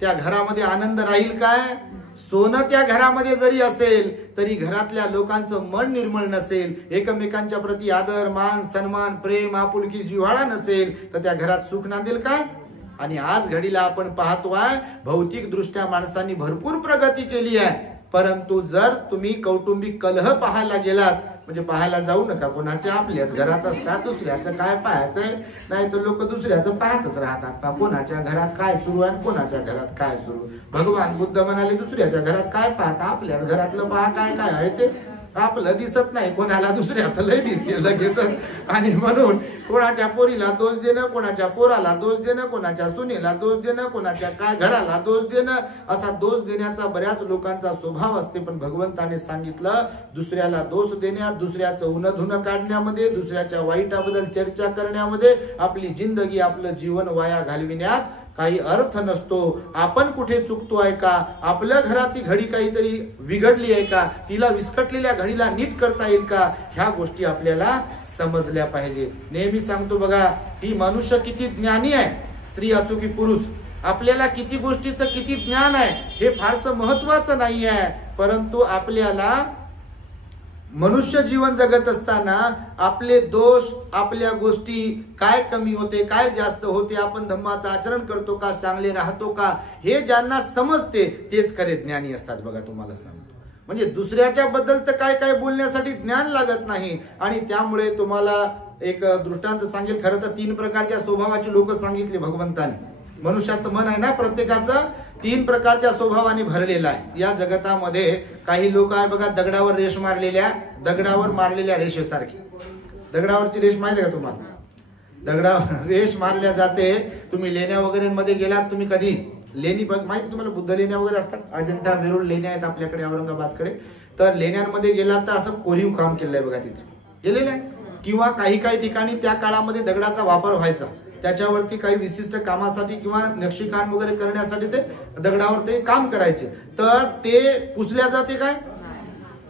त्या घरामध्ये आनंद राहील काय? सोनं त्या घरामध्ये जरी असेल तरी घरातल्या लोकांचं मन निर्मळ नसेल, एकमेकांच्या प्रती आदर मान सन्मान प्रेम आपुलकी जिव्हाळा नसेल, तर त्या घरात सुख नांदेल काय? आणि आज घडीला आपण पाहतोय भौतिक दृष्ट्या माणसांनी भरपूर प्रगती केली आहे, परंतु जर तुम्ही कौटुंबिक कलह पाहायला गेलात, म्हणजे पाहायला जाऊ नका, कोणाच्या आपल्याच घरात असतात, दुसऱ्याचं काय पाहायचंय? नाही तर लोक दुसऱ्याचं पाहतच राहतात. कोणाच्या घरात काय सुरू आहे, कोणाच्या घरात काय सुरू. भगवान बुद्ध म्हणाले दुसऱ्याच्या घरात काय पाहता, आपल्याच घरातलं पहा काय काय आहे ते. आपलं दिसत नाही, कोणाला दुसऱ्याचं लय दिसते लगेच. आणि म्हणून कोणाच्या पोरीला दोष देणं, कोणाच्या पोराला दोष देणं, कोणाच्या सुनेला दोष देणं, कोणाच्या काय घराला दोष देणं, असा दोष देण्याचा बऱ्याच लोकांचा स्वभाव असते. पण भगवंताने सांगितलं दुसऱ्याला दोष देण्यात, दुसऱ्याचं उन्हधुन काढण्यामध्ये, दुसऱ्याच्या वाईटाबद्दल चर्चा करण्यामध्ये आपली जिंदगी आपलं जीवन वाया घालविण्यात काही अर्थ नसतो. आपण कुठे चुकतोय का? आपल्या घराची घडी काहीतरी बिघडली आहे का? तिला विस्कटलेल्या घडीला नीट करता येईल का? ह्या गोष्टी आपल्याला समजल्या पाहिजे. नेहमी सांगतो बघा, ही मनुष्य किती ज्ञानी आहे, स्त्री असो की पुरुष, आपल्याला किती गोष्टीचं किती ज्ञान आहे हे फारसं महत्वाचं नाही आहे, परंतु आपल्याला मनुष्य जीवन जगत असताना आपले दोष, आपल्या गोष्टी काय कमी होते, काय जास्त होते, आपण धम्माचं आचरण करतो का, चांगले राहतो का, हे ज्यांना समजते तेच खरे ज्ञानी असतात. बघा तुम्हाला सांगतो, म्हणजे दुसऱ्याच्या बद्दल तर काय काय बोलण्यासाठी ज्ञान लागत नाही. आणि त्यामुळे तुम्हाला एक दृष्टांत सांगेल. खरं तर 3 प्रकारच्या स्वभावाची लोक सांगितले भगवंताने. मनुष्याचं मन आहे ना, प्रत्येकाचं 3 प्रकारच्या स्वभावाने भरलेला आहे. या जगतामध्ये काही लोक आहे बघा, दगडावर रेष मारलेल्या, दगडावर मारलेल्या रेषेसारखी. दगडावरची रेष माहिती आहे का तुम्हाला? दगडावर रेष मारल्या जाते. तुम्ही लेण्या वगैरे मध्ये गेलात, तुम्ही कधी लेणी माहिती तुम्हाला, बुद्ध लेण्या वगैरे असतात, अजंठा वेरूळ लेण्या आहेत आपल्याकडे औरंगाबादकडे. तर लेण्यांमध्ये गेलात तर असं कोरीव काम केलंय बघा, तिथे गेलेलं आहे. किंवा काही काही ठिकाणी त्या काळामध्ये दगडाचा वापर व्हायचा, त्याच्यावरती काही विशिष्ट कामासाठी किंवा नक्षीकाम वगैरे करण्यासाठी ते दगडावर ते काम करायचे. तर ते पुसल्या जाते काय?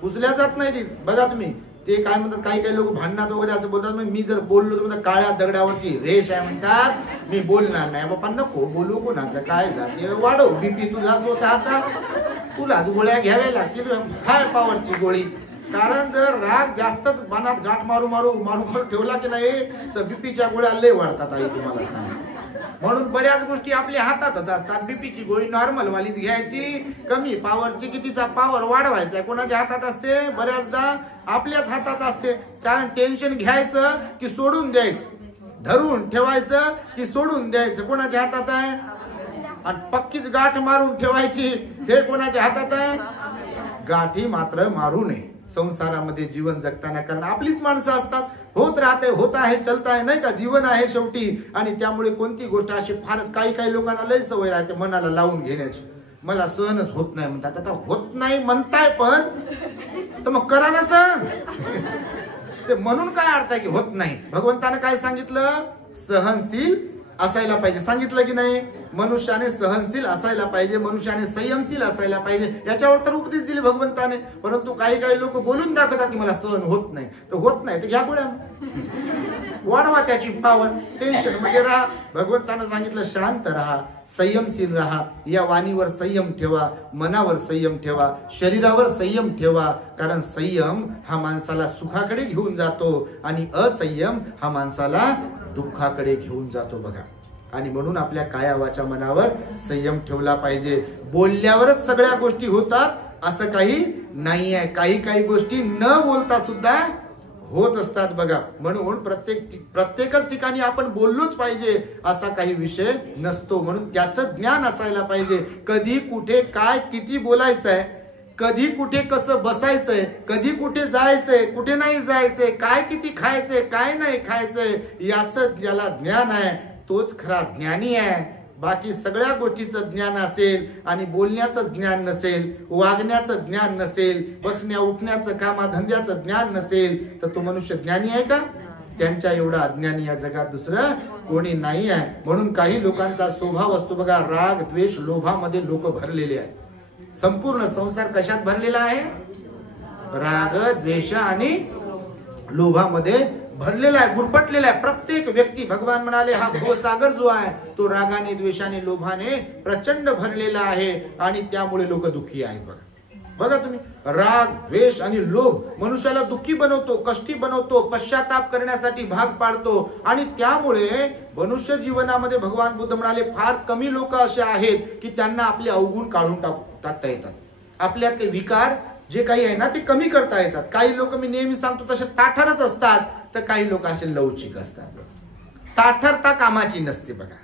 पुसल्या जात नाही. ती बघा तुम्ही, ते काय म्हणतात, काही काही लोक भांडणात वगैरे असं बोलतात, मी जर बोललो तर काळ्या दगडावरची रेष आहे म्हणतात, मी बोलणार नाही. बाबा नको बोलू, कोणाचं काय जाते, वाढव बीपी तुझा जो आता, तुला गोळ्या घ्याव्या लागतील, हाय पॉवरची गोळी. कारण जर राग जास्तच मनात गाठ मारू मारू मारू ठेवला की नाही तर बीपीच्या गोळ्या लय वाढतात आई, तुम्हाला सांग. म्हणून बऱ्याच गोष्टी आपल्या हातातच असतात. बीपीची गोळी नॉर्मल वालीच घ्यायची, कमी पॉवरची, कितीचा पॉवर वाढवायचा कोणाच्या हातात असते? बऱ्याचदा आपल्याच हातात असते. कारण टेन्शन घ्यायचं की सोडून द्यायचं, धरून ठेवायचं की सोडून द्यायचं, कोणाच्या हातात आहे? आणि पक्कीच गाठ मारून ठेवायची, हे कोणाच्या हातात आहे? गाठी मात्र मारू नये संसारामध्ये जीवन जगताना, कारण आपलीच माणसं असतात. होत राहते, होत आहे, चलत आहे, नाही का, जीवन आहे शेवटी. आणि त्यामुळे कोणती गोष्ट अशी फारच काही काही लोकांना लय सवय राहते मनाला लावून घेण्याची. मला सहनच होत नाही म्हणतात. आता होत नाही म्हणताय पण तर मग करा ना सहन. ते म्हणून काय अर्थ आहे की होत नाही? भगवंताने काय सांगितलं? सहनशील असायला पाहिजे. सांगितलं की नाही? मनुष्याने सहनशील असायला पाहिजे, मनुष्याने संयमशील असायला पाहिजे. याच्यावर तर उपदेश दिले भगवंताने. परंतु काही काही लोक बोलून दाखवतात की मला सहन होत नाही. तर होत नाही तर घ्या गोळ्या, वाढवा त्याची पावर, टेन्शन म्हणजे राहा. भगवंतानं सांगितलं शांत राहा, संयमशील राहा. या वाणीवर संयम ठेवा, मनावर संयम ठेवा, शरीरावर संयम ठेवा. कारण संयम हा माणसाला सुखाकडे घेऊन जातो आणि असंयम हा माणसाला दुःखाकडे घेऊन जातो बघा. आणि म्हणून आपल्या काया वाचा मनावर संयम ठेवला पाहिजे. बोलल्यावरच सगळ्या गोष्टी होतात असं काही नाही आहे. काही काही गोष्टी न बोलता सुद्धा होत असतात बघा. म्हणून प्रत्येकच ठिकाणी आपण बोललोच पाहिजे असा काही विषय नसतो. म्हणून त्याचं ज्ञान असायला पाहिजे. कधी कुठे काय किती बोलायचंय, कधी कुठे कसं बसायचंय, कधी कुठे जायचंय, कुठे नाही जायचंय, काय किती खायचंय, काय नाही खायचंय, याचं ज्याला ज्ञान आहे तोच खरा ज्ञानी आहे. बाकी सगळ्या गोष्टीचं ज्ञान असेल आणि बोलण्याचं ज्ञान नसेल, वागण्याचं ज्ञान नसेल, बसण्या उठण्याचं कामाधंद्याचं ज्ञान नसेल तर तो मनुष्य ज्ञानी आहे का? त्यांच्या एवढा अज्ञानी या जगात दुसरं कोणी नाही आहे. म्हणून काही लोकांचा स्वभाव असतो बघा, राग द्वेष लोभामध्ये लोक भरलेले आहेत. संपूर्ण संसार कशात भरलेला आहे? राग द्वेष आणि लोभामध्ये भरलेला आहे, गुरफटलेला आहे. प्रत्येक व्यक्ती, भगवान म्हणाले हा भवसागर जो आहे तो रागाने द्वेषाने लोभाने प्रचंड भरलेला आहे आणि त्यामुळे लोक दुःखी आहेत बघा. बघा तुम्ही, राग द्वेष आणि लोभ मनुष्याला दुःखी बनवतो, कष्टी बनवतो, पश्चाताप करण्यासाठी भाग पाडतो. आणि त्यामुळे मनुष्य जीवनामध्ये भगवान बुद्ध म्हणाले फार कमी लोक असे आहेत की त्यांना आपले अवगुण काढून टाकता येतात. आपल्यातले विकार जे काही आहे ना ते कमी करता येतात. काही लोक मी नेहमी सांगतो तसे ताठरच असतात, तर काही लोक असे लवचिक असतात. ताठरता कामाची नसते बघा.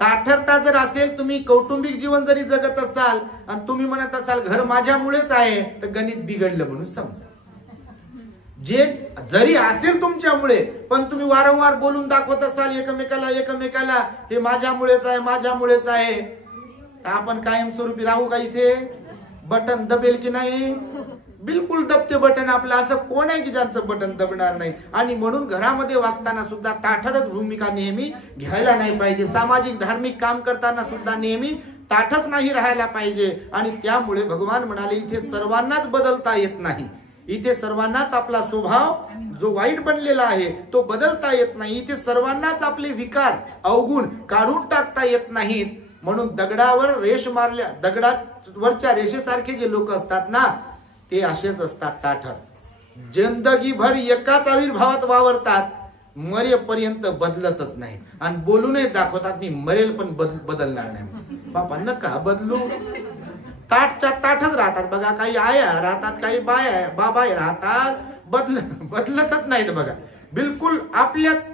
ताठरता जर असेल, तुम्ही कौटुंबिक जीवन जरी जगत असाल आणि तुम्ही म्हणत असाल घर माझ्यामुळेच आहे, तर गणित बिघडलं म्हणून समजा. जे जरी असेल तुमच्यामुळे, पण तुम्ही वारंवार बोलून दाखवत असाल एकमेकाला हे माझ्यामुळेच आहे, माझ्यामुळेच आहे, आपण कायमस्वरूपी राहू का इथे? बटन दबेल की नाही? बिलकुल दबते बटन आपलं. असं कोण आहे की ज्यांचं बटन दबणार नाही? आणि म्हणून घरामध्ये वागताना सुद्धा ताठरच भूमिका नेहमी घ्यायला नाही पाहिजे. सामाजिक धार्मिक काम करताना सुद्धा नेहमी ताठच नाही राहायला पाहिजे. आणि त्यामुळे भगवान म्हणाले इथे सर्वांनाच बदलता येत नाही. इथे सर्वांनाच आपला स्वभाव जो वाईट बनलेला आहे तो बदलता येत नाही. इथे सर्वांनाच आपले विकार अवगुण काढून टाकता येत नाहीत. म्हणून दगडावर रेष मारल्या, दगडावरच्या रेषेसारखे जे लोक असतात ना ते असेच असतात ताठर. जिंदगीभर एकाच आविर्भावात वावरतात, मरेपर्यंत बदलतच नाही. आणि बोलूनही दाखवतात मी मरेल पण बदलणार नाही. बापा नका बदलू. ताठच्या ताठच राहतात बघा. काही आया राहतात, काही बाया बाबा राहतात, बदलतच नाहीत बघा. बिलकुल आपल्याच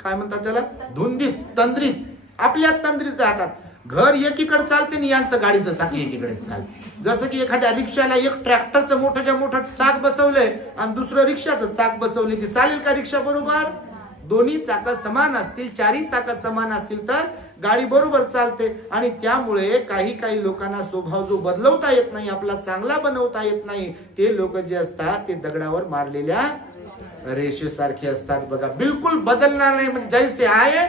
काय म्हणतात त्याला, धुंदीत तंद्रीत, आपल्या तंद्रीत राहतात. घर एकीकडे चालते आणि यांचं गाडीचं चाक एकीकडे चालते. जसं की एखाद्या रिक्षाला एक ट्रॅक्टरचं मोठं चाक बसवलंय आणि दुसरं रिक्षाचं चाक बसवले, ते चालेल का रिक्षा बरोबर? दोन्ही चाकं समान असतील, चारही चाकं समान असतील तर गाडी बरोबर चालते. आणि त्यामुळे काही लोकांना स्वभाव जो बदलवता येत नाही, आपला चांगला बनवता येत नाही, ते लोक जे असतात ते दगडावर मारलेल्या रेषेसारखे असतात बघा. बिलकुल बदलणार नाही. म्हणजे जैसे आए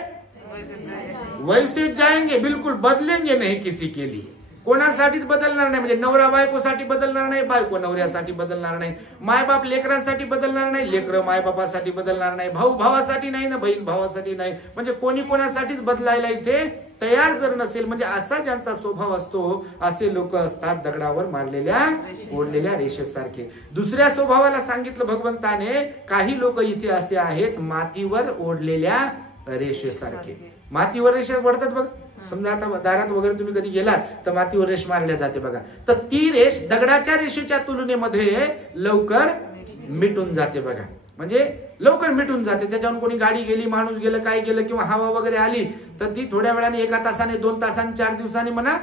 वैसे जाएंगे, बिलकुल बदलेंगे नहीं किसी के लिए. कोणासाठीच बदलणार नाही. म्हणजे नवरा बायकोसाठी बदलणार नाही, बायको नवऱ्यासाठी बदलणार नाही, मायबाप लेकरांसाठी बदलणार नाही, लेकर मायबापासाठी बदलणार नाही, भाऊ भावासाठी नाही ना, बहीण भावासाठी नाही. म्हणजे कोणी कोणासाठीच बदलायला इथे तयार जर नसेल, म्हणजे असा ज्यांचा स्वभाव असतो असे लोक असतात दगडावर मारलेल्या ओढलेल्या रेषेसारखे. दुसऱ्या स्वभावाला सांगितलं भगवंताने, काही लोक इथे असे आहेत मातीवर ओढलेल्या रेषेसारखे. मातीवर रेषा वडतात बघ. समजा आता दारात वगैरे तुम्ही कधी गेलात तर मातीवर रेष मारल्या जाते बघा. तर ती रेष दगडाच्या रेषेच्या तुलनेमध्ये लवकर मिटून जाते बघा. म्हणजे लवकर मिटून जाते. त्याच्यावर कोणी गाडी गेली, माणूस गेलं, काय गेलं किंवा हवा वगैरे आली तर ती थोड्या वेळाने, 1 तासाने, 2 तासाने, 4 दिवसांनी म्हणा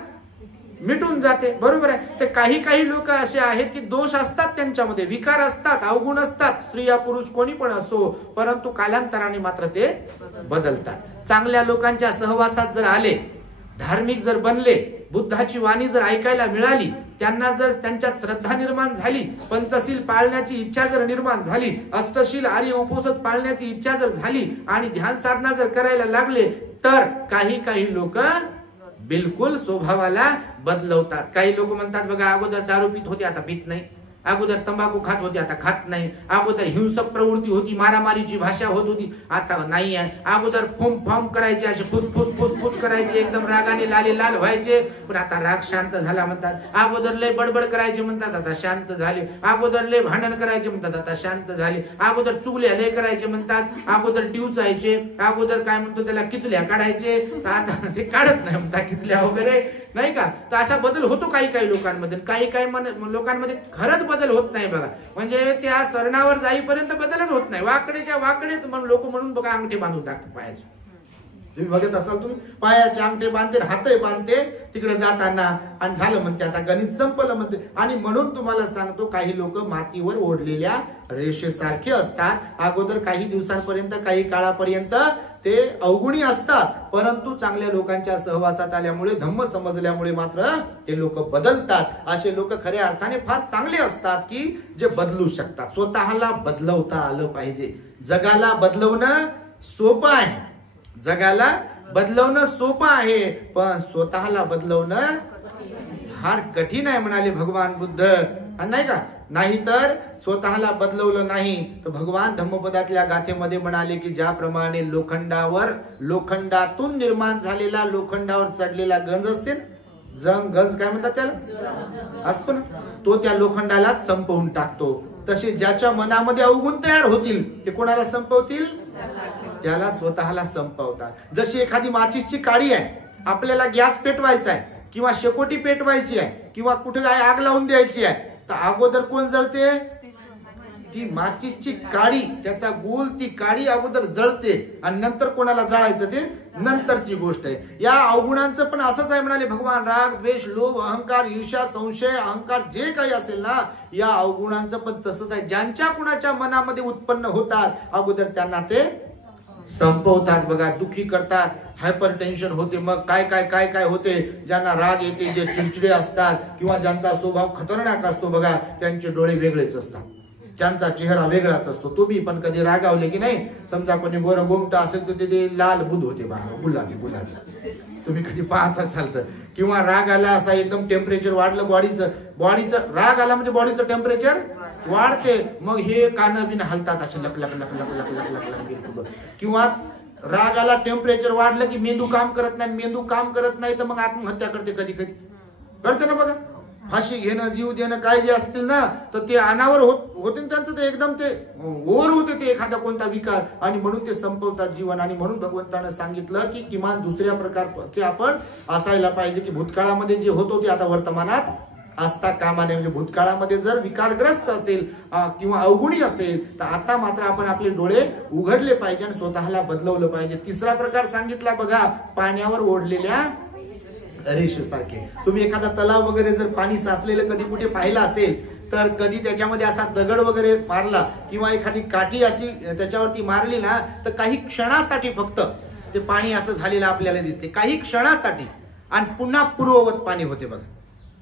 मिटून जाते. बरोबर आहे. तर काही लोक असे आहेत की दोष असतात त्यांच्यामध्ये, विकार असतात, अवगुण असतात, स्त्रिया पुरुष कोणी पण असो, परंतु कालांतराने मात्र ते बदलतात. चांगल्या लोकांच्या सहवासात जर आले धार्मिक जर बनले, बुद्धाची वाणी जर ऐकायला मिळाली, त्यांना जर त्यांच्यात श्रद्धा निर्माण झाली, पंचशील पाळण्याची इच्छा जर निर्माण झाली, अष्टशील आर्य उपोषण पाळण्याची इच्छा जर झाली आणि ध्यान साधना जर करायला लागले, तर काही लोक बिलकुल स्वभावाला बदलवतात. काही लोक म्हणतात बघा, अगोदर दारू पित होते आता पित नाही, अगोदर तंबाखू खात होते आता खात नाही, अगोदर हिंसक प्रवृत्ती होती, मारामारीची भाषा होत होती, आता नाही आहे, अगोदर फॉर्म करायचे, असे फुसफुस करायचे, एकदम रागाने लाल व्हायचे, पण आता राग शांत झाला म्हणतात. अगोदर लय बडबड करायचे म्हणतात, आता शांत झाले. अगोदर लय भांडण करायचे म्हणतात, आता शांत झाले. अगोदर चुगल्या लय करायचे म्हणतात, अगोदर डिवचायचे, अगोदर काय म्हणतो त्याला किचल्या काढायचे, आता ते काढत नाही म्हणतात किचल्या वगैरे, नाही का. तर असा बदल होतो काही लोकांमध्ये. काही लोकांमध्ये खरंच बदल होत नाही बघा. म्हणजे त्या सरणावर जाईपर्यंत बदलच होत नाही. वाकडेच्या वाकडेच लोक म्हणून बघा अंगठे बांधून टाकतात पायाचे. तुम्ही बघत असाल, तुम्ही पायाचे अंगठे बांधते, हातही बांधते तिकडे जाताना, आणि झालं म्हणते आता गणित संपलं म्हणते. आणि म्हणून तुम्हाला सांगतो, काही लोक मातीवर ओढलेल्या रेषेसारखे असतात. अगोदर काही दिवसांपर्यंत, काही काळापर्यंत ते अवगुणी असतात, परंतु चांगल्या लोकांच्या सहवासात आल्यामुळे, धम्म समजल्यामुळे मात्र ते लोक बदलतात. असे लोक खऱ्या अर्थाने फार चांगले असतात की जे बदलू शकतात. स्वतःला बदलवता आलं पाहिजे. जगाला बदलवणं सोपं आहे, जगाला बदलवणं सोपं आहे, पण स्वतःला बदलवणं फार कठीण आहे म्हणाले भगवान बुद्ध, नाही का. नाहीतर स्वतःला बदलवलं नाही तर भगवान धम्मपदातल्या गाथेमध्ये म्हणाले की ज्याप्रमाणे लोखंडातून निर्माण झालेला, लोखंडावर चढलेला गंज असते ना, गंज काय म्हणतात त्याला, असतो ना, तो त्या लोखंडाला संपवून टाकतो. तसे ज्याच्या मनामध्ये अवगुण तयार होतील ते कोणाला संपवतील, त्याला स्वतःला संपवतात. जशी एखादी माचीसची काडी आहे, आपल्याला गॅस पेटवायचा आहे किंवा शेकोटी पेटवायची आहे किंवा कुठे काय आग लावून द्यायची आहे, तर अगोदर कोण जळते, ती माचीसची काडी, त्याचा गुल, ती काडी अगोदर जळते आणि नंतर कोणाला जाळायचं ते नंतरची गोष्ट आहे. या अवगुणांचं पण असंच आहे म्हणाले भगवान. राग, द्वेष, लोभ, अहंकार, ईर्ष्या, संशय, अहंकार जे काही असेल ना, या अवगुणांचं पण तसंच आहे. ज्यांच्या कुणाच्या मनामध्ये उत्पन्न होतात, अगोदर त्यांना ते संपवतात बघा, दुखी करतात, हायपर टेन्शन होते, मग काय होते. ज्यांना राग येते, जे चिडचिडे असतात किंवा ज्यांचा स्वभाव खतरनाक असतो बघा, त्यांचे डोळे वेगळेच असतात, त्यांचा चेहरा वेगळाच असतो. तुम्ही पण कधी रागावले की नाही, समजा कोणी गोरं गोमटा असेल तर ते लाल बुध होते बा, गुलाबी, तुम्ही कधी पाहत असाल तर. किंवा राग आला असा एकदम टेम्परेचर वाढलं बॉडीचं, राग आला म्हणजे बॉडीचं टेम्परेचर वाढते, मग हे कान बिन हलतात असे लक. किंवा रागाला टेम्परेचर वाढलं की मेंदू काम करत नाही, तर मग आत्महत्या करते, कधी करते ना बघा. फाशी घेणं, जीव देणं, काय जे असतील ना, तर ते अनावर होते त्यांचं, ते एकदम ते ओव्हर होते ते एखादा कोणता विकार, आणि म्हणून ते संपवतात जीवन. आणि म्हणून भगवंतानं सांगितलं की किमान दुसऱ्या प्रकारचे आपण असायला पाहिजे, की भूतकाळामध्ये जे होत होते आता वर्तमानात असता कामा नये. म्हणजे भूतकाळामध्ये जर विकारग्रस्त असेल किंवा अवगुणी असेल, तर आता मात्र आपण आपले डोळे उघडले पाहिजे आणि स्वतःला बदलवलं पाहिजे. तिसरा प्रकार सांगितला बघा, पाण्यावर ओढलेल्या रेषेसारखे. तुम्ही एखादा तलाव वगैरे जर पाणी साचलेलं कधी कुठे पाहिलं असेल, तर कधी त्याच्यामध्ये असा दगड वगैरे मारला किंवा एखादी काठी अशी त्याच्यावरती मारली ना, तर काही क्षणासाठी फक्त ते पाणी असं झालेलं आपल्याला दिसते, काही क्षणासाठी, आणि पुन्हा पूर्ववत पाणी होते बघा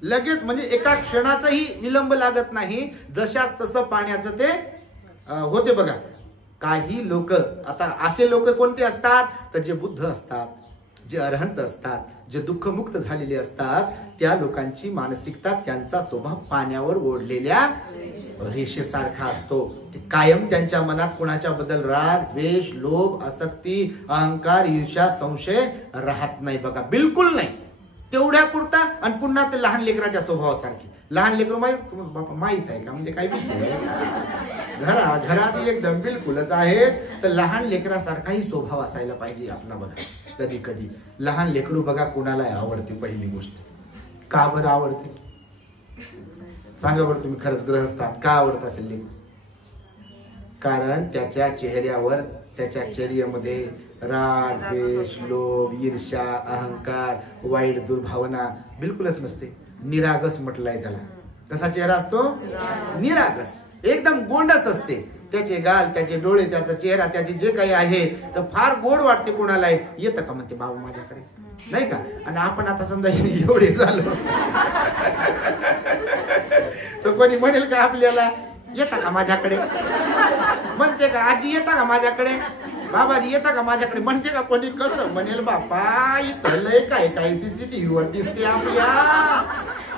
लगेच. म्हणजे एका क्षणाचाही विलंब लागत नाही, जशाच तसं पाण्याचं ते होते बघा. काही लोक, आता असे लोक कोणते असतात, तर जे बुद्ध असतात, जे अरहंत असतात, जे दुःखमुक्त झालेले असतात, त्या लोकांची मानसिकता, त्यांचा स्वभाव पाण्यावर ओढलेल्या रेषेसारखा असतो. ते कायम त्यांच्या मनात कोणाच्या बद्दल राग, द्वेष, लोभ, आसक्ती, अहंकार, ईर्ष्या, संशय राहत नाही बघा, बिलकुल नाही. तेवढ्या पुरता, आणि पुन्हा ते लहान लेकराच्या स्वभावासारखी. लहान लेकरू माहित आहे का, म्हणजे काही घरात एकदम बिलकुलच आहे, तर लहान लेकरासारखाही स्वभाव असायला पाहिजे आपला बघा. कधी कधी लहान लेकरू बघा कोणाला आवडते, पहिली गोष्ट. का बरं आवडते सांगा बरं तुम्ही, खरंच ग्रहस्थात का आवडत असेल लेकरू? कारण त्याच्या चेहऱ्यावर, त्याच्या चर्येमध्ये राग, द्वेष, लोभ, ईर्ष्या, अहंकार, वाईट दुर्भावना बिलकुलच नसते. निरागस म्हटलंय त्याला. कसा चेहरा असतो? निरागस, एकदम गोंडस असते. त्याचे गाल, त्याचे डोळे, त्याचा चेहरा, त्याचे जे काही आहे तर फार गोड वाटते कोणाला. येतं का म्हणते बाबा माझ्याकडे, नाही का? आणि आपण आता समजा एवढे झालो तर कोणी म्हणेल का आपल्याला येता का माझ्याकडे, म्हणते का आजी येता का माझ्याकडे, बाबाजी येता का माझ्याकडे, म्हणते का कोणी? कसं म्हणेल बापा इथं लय काय काय सीसीटीव्ही वर दिसते आपल्या.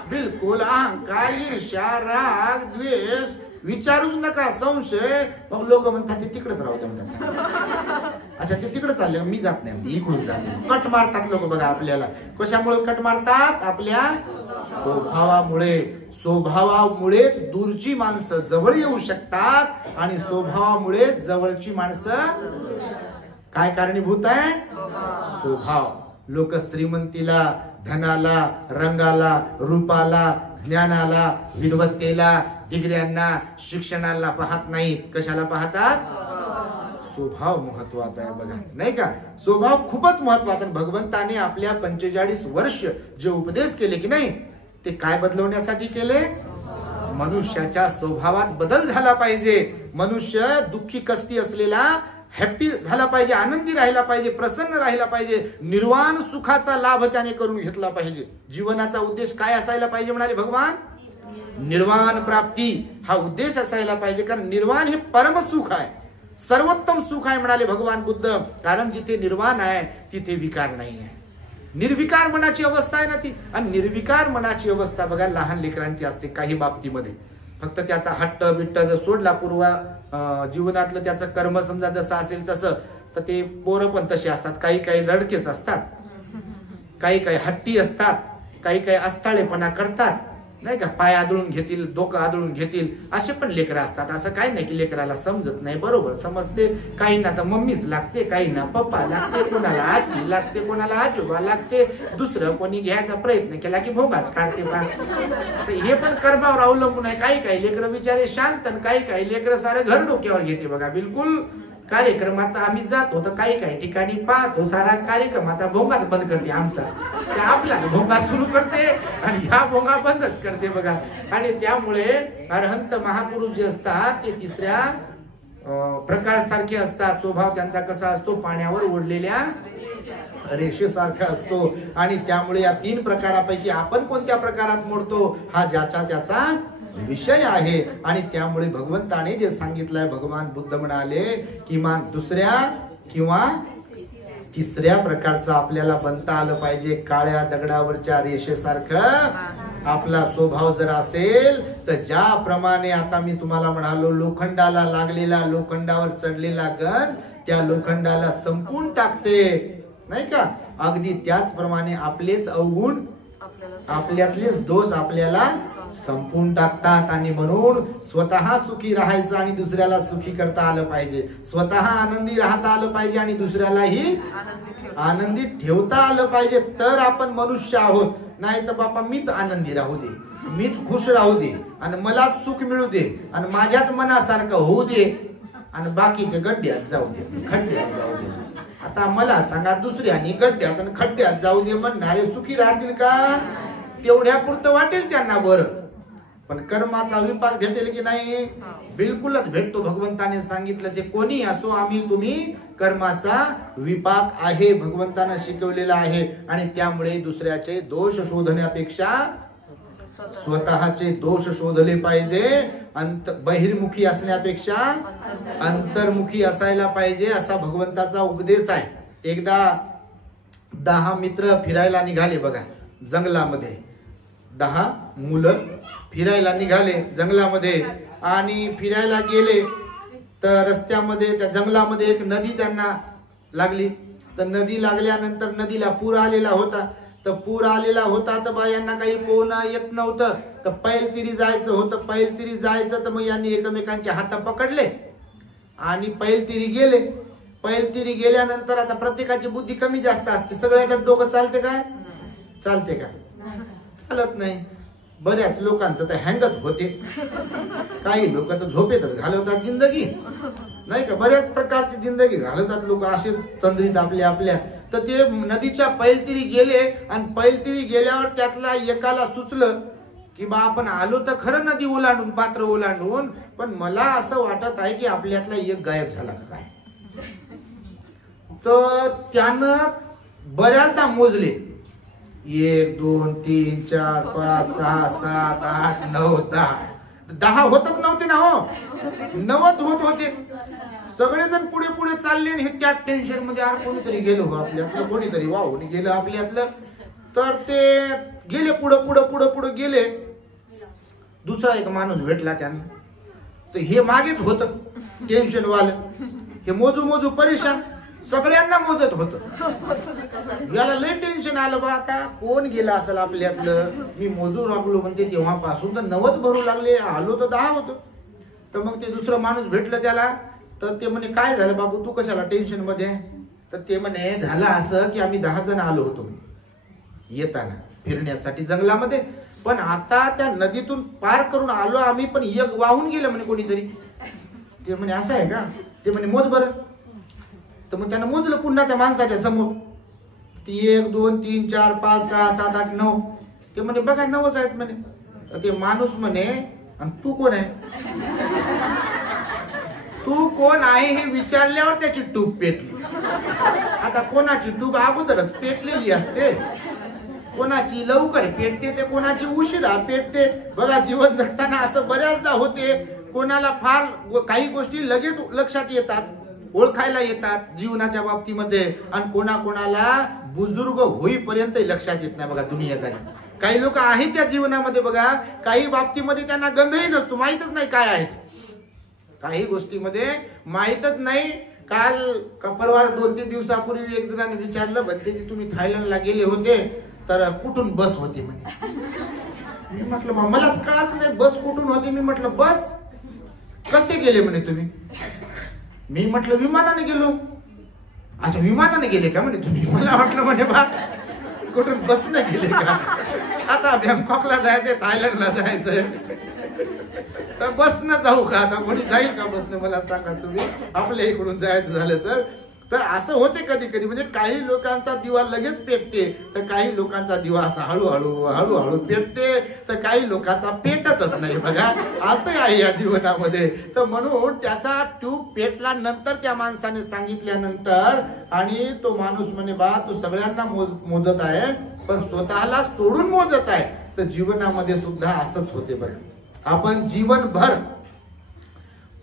बिलकुल अहंकार, ईर्ष्या, राग, द्वेष विचारूच नका, संशय. मग लोक म्हणतात ते तिकडेच राहू दे म्हणतात. अच्छा ते तिकडे चालले, मी जात नाही, इकडून जाते. कट मारतात लोक बघा आपल्याला. कशामुळे कट मारतात? आपल्या स्वभावामुळे. स्वभावामुळेच दूरची माणसं जवळ येऊ शकतात आणि स्वभावामुळे जवळची माणसं काय कारणीभूत आहे? स्वभाव. लोक श्रीमंतीला, धनाला, रंगाला, रूपाला, ज्ञानाला, विद्वत्तेला, डिग्र्यांना, शिक्षणाला पाहत नाहीत. कशाला पाहतात? स्वभाव महत्वाचा आहे बघा, नाही का? स्वभाव खूपच महत्वाचा. भगवंताने आपल्या 45 वर्ष जे उपदेश केले की नाही ते काय बदलवण्यासाठी केले? मनुष्याच्या स्वभावात बदल झाला पाहिजे. मनुष्य दुःखी कष्टी असलेला हॅपी झाला पाहिजे, आनंदी राहिला पाहिजे, प्रसन्न राहिला पाहिजे, निर्वाण सुखाचा लाभ त्याने करून घेतला पाहिजे. जीवनाचा उद्देश काय असायला पाहिजे म्हणाले भगवान? निर्वाण प्राप्ती हा उद्देश असायला पाहिजे. कारण निर्वाण हे परम सुख आहे, सर्वोत्तम सुख आहे म्हणाले भगवान बुद्ध. कारण जिथे निर्वाण आहे तिथे विकार नाही आहे. निर्विकार मनाची अवस्था आहे ना ती. आणि निर्विकार मनाची अवस्था बघा लहान लेकरांची असते काही बाबतीमध्ये. फक्त त्याचा हट्ट बिट्ट जर सोडला, पूर्व जीवनातलं त्याचं कर्म समजा जसं असेल तसं, तर ते पोरं पण तसे असतात. काही काही रडकेच असतात, काही काही हट्टी असतात, काही काही अस्ताळेपणा करतात, नाही का? पाय आदळून घेतील, डोकं आदळून घेतील, असे पण लेकरं असतात. असं काही नाही की लेकराला समजत नाही, बरोबर समजते. काहींना तर मम्मीच लागते, काहींना पप्पा लागते, कोणाला आजी लागते, कोणाला आजोबा लागते, दुसरं कोणी घ्यायचा प्रयत्न केला की भोगाच काढते. हे पण कर्मावर अवलंबून आहे. काही काही लेकरं विचारे शांत, काही काही लेकरं सारे घर डोक्यावर घेते बघा. बिलकुल कार्यक्रमात आम्ही जातो तर काही काही ठिकाणी पाहतो सारा कार्यक्रमाचा भोंगाच बंद करते आमचा. त्या आपला भोंगा सुरू करते आणि ह्या भोंगा बंदच करते बघा. आणि त्यामुळे अरहंत महापुरुष जे असतात ते तिसऱ्या प्रकारसारखे असतात. स्वभाव त्यांचा कसा असतो? पाण्यावर ओढलेल्या रेषेसारखा असतो. आणि त्यामुळे या 3 प्रकारापैकी आपण कोणत्या प्रकारात मोडतो हा ज्याचा त्याचा विषय आहे. आणि त्यामुळे भगवंताने जे सांगितलंय, भगवान बुद्ध म्हणाले किमान दुसऱ्या किंवा तिसऱ्या प्रकारचं आपल्याला बनता आलं पाहिजे. काळ्या दगडावरच्या रेषेसारखं आपला स्वभाव जर असेल तर ज्याप्रमाणे आता मी तुम्हाला म्हणालो लोखंडाला लागलेला, लोखंडावर चढलेला गण त्या लोखंडाला संपून टाकते, नाही का? अगदी त्याचप्रमाणे आपलेच अवगुण, आपल्यातलेच दोष आपल्याला संपून टाकतात. आणि म्हणून स्वतः सुखी राहायचं आणि दुसऱ्याला सुखी करता आलं पाहिजे. स्वतः आनंदी राहता आलं पाहिजे आणि दुसऱ्यालाही आनंदी ठेवता आलं पाहिजे. तर आपण मनुष्य आहोत. नाही तर बापा मीच आनंदी राहू दे, मीच खुश राहू दे आणि मलाच सुख मिळू दे आणि माझ्याच मनासारखं होऊ दे आणि बाकीचे गड्ड्यात जाऊ दे, खड्ड्यात जाऊ दे. आता मला सांगा, दुसऱ्यानी गड्ड्यात आणि खड्ड्यात जाऊ दे म्हणणारे सुखी राहतील का? तेवढ्या पुरतं वाटेल त्यांना बरं, पण कर्माचा विपाक भेटेल की नाही? बिलकुलच भेटतो. भगवंताने सांगितलं ते कोणी असो, आम्ही तुम्ही कर्माचा विपाक आहे, भगवंताने शिकवलेला आहे. आणि त्यामुळे दुसऱ्याचे दोष शोधण्यापेक्षा स्वतःचे दोष शोधले पाहिजे. बहिर्मुखी असण्यापेक्षा अंतर्मुखी असायला पाहिजे, असा भगवंताचा उपदेश आहे. एकदा 10 मित्र फिरायला निघाले बघा जंगलामध्ये. 10 मुलं फिरायला निघाले जंगलामध्ये आणि फिरायला गेले तर रस्त्यामध्ये त्या जंगलामध्ये एक नदी त्यांना लागली. तर नदी लागल्यानंतर नदीला पूर आलेला होता. तर पूर आलेला होता तर बा यांना काही पोहणं येत नव्हतं. तर पैलतिरी जायचं होतं. पैलतिरी जायचं तर मग यांनी एकमेकांचे हात पकडले आणि पैलतिरी गेले. पैलतिरी गेल्यानंतर आता प्रत्येकाची बुद्धी कमी जास्त असते. सगळ्याकडे डोकं चालते का? चालते का? चालत नाही. बऱ्याच लोकांचं तर हँगच होते. काही लोक तर झोपेतच घालवतात जिंदगी, नाही का? बऱ्याच प्रकारची जिंदगी घालवतात लोक असे तंद्रीत आपल्या. तर ते नदीच्या पैलतिरी गेले आणि पैलतिरी गेल्यावर त्यातला एकाला सुचलं की बा आपण आलो तर खरं नदी ओलांडून, पात्र ओलांडून, पण मला असं वाटत आहे की आपल्यातला एक गायब झाला का काय. तर त्यानं बऱ्याचदा मोजले, 1 2 3 4 5 6 7 8 9 10 होतच नव्हते ना हो, 9च होत होते. सगळेजण पुढे पुढे चालले आणि हे त्या टेन्शन मध्ये कोणीतरी गेलो आपल्यातलं, कोणीतरी वाहून गेलं आपल्यातलं. तर ते गेले पुढं पुढं पुढं पुढं गेले. दुसरा एक माणूस भेटला त्यांना. तर हे मागेच होत टेन्शन वालं, हे मोजू मोजू परेशान, सगळ्यांना मोजत होत. याला लय टेन्शन आलं बा, आता कोण गेला असेल आपल्यातलं. मी मोजू लागलो म्हणते तेव्हापासून तर 9च भरू लागले, आलो तर 10 होतो. तर मग ते दुसरं माणूस भेटलं त्याला. तर ते म्हणे काय झालं बाबू, तू कशाला टेन्शन मध्ये. तर ते म्हणे झालं असं की आम्ही 10 जण आलो होतो येताना फिरण्यासाठी जंगलामध्ये, पण आता त्या नदीतून पार करून आलो आम्ही, पण एक वाहून गेलं म्हणे कोणीतरी. ते म्हणे असं आहे का. ते म्हणे मोज बरं. तर मग त्यानं मोजलं पुन्हा त्या माणसाच्या समोर. ती 1 2 3 4 5 6 7 8 9. ते म्हणे बघा 9च आहेत म्हणे. ते माणूस म्हणे आणि तू कोण आहे. तू कोण आहे हे विचारल्यावर त्याची टूप पेटली. आता कोणाची टूप अगोदरच पेटलेली असते, कोणाची लवकर पेटते ते कोणाची उशिरा पेटते. बघा जीवन जगताना असं बऱ्याचदा होते. कोणाला फार काही गोष्टी लगेच लक्षात येतात, ओळखायला येतात जीवनाच्या बाबतीमध्ये, आणि कोणाकोणाला बुजुर्ग होईपर्यंत लक्षात येत नाही. बघा दुनियादारी काही लोक आहेत त्या जीवनामध्ये, बघा काही बाबतीमध्ये त्यांना गंधही नसतो, माहीतच नाही काय आहे. काही गोष्टीमध्ये माहीतच नाही. काल परवा 2-3 दिवसापूर्वी एक जणांनी विचारलं, बदलेजी तुम्ही थायलंडला गेले होते तर कुठून बस होती म्हणे. मी म्हटलं मलाच कळत नाही बस कुठून होती. मी म्हटलं बस कसे गेले म्हणे तुम्ही. मी म्हटलं विमानाने गेलो. अच्छा विमानाने गेले का म्हणे तुम्ही. मला वाटलं म्हणे बा कुठून बसने गेले का. आता बँकॉकला जायचंय, थायलंडला जायचंय, तर बसनं जाऊ का. आता कोणी जाईल का बसनं मला सांगा तुम्ही, आपल्या इकडून जायचं झालं तर. तर असं होते कधी कधी, म्हणजे काही लोकांचा दिवा लगेच पेटते, तर काही लोकांचा दिवा असा हळूहळू हळूहळू पेटते, तर काही लोकांचा पेटतच नाही. बघा असं आहे या जीवनामध्ये. तर म्हणून त्याचा ट्यूब पेटला नंतर त्या माणसाने सांगितल्यानंतर, आणि तो माणूस म्हणे बा तू सगळ्यांना मोजत आहे पण स्वतःला सोडून मोजत आहे. तर जीवनामध्ये सुद्धा असंच होते. बघा आपण जीवनभर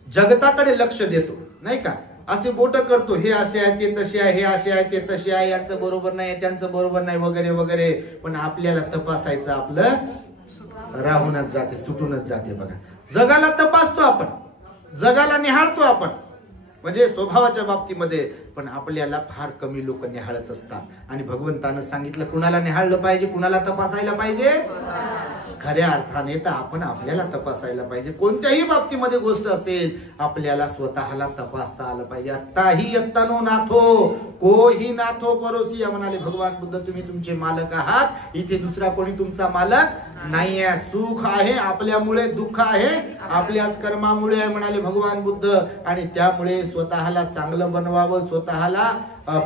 जगताकडे लक्ष देतो नाही का, असे बोट करतो, हे असे आहे ते तसे आहे, हे असे आहे ते तसे आहे, यांचं बरोबर नाही त्यांचं बरोबर नाही वगैरे वगैरे. पण आपल्याला तपासायचं आपलं राहूनच जाते, सुटूनच जाते. बघा जगाला तपासतो आपण, जगाला निहाळतो आपण, म्हणजे स्वभावाच्या बाबतीमध्ये, पण आपल्याला फार कमी लोक निहाळत असतात. आणि भगवंतानं सांगितलं कुणाला निहाळलं पाहिजे, कुणाला तपासायला पाहिजे. खऱ्या अर्थाने तर आपण आपल्याला तपासायला पाहिजे. कोणत्याही बाबतीमध्ये गोष्ट असेल आपल्याला स्वतःला तपासता आलं पाहिजे. आत्ताही यत्तनो नाथो कोही नाथो परोसी म्हणाले भगवान बुद्ध. तुम्ही तुमचे मालक आहात, इथे दुसरा कोणी तुमचा मालक नाही आहे. सुख आहे आपल्यामुळे, दुःख आहे आपल्याच कर्मामुळे आहे म्हणाले भगवान बुद्ध. आणि त्यामुळे स्वतःला चांगलं बनवावं, स्वतःला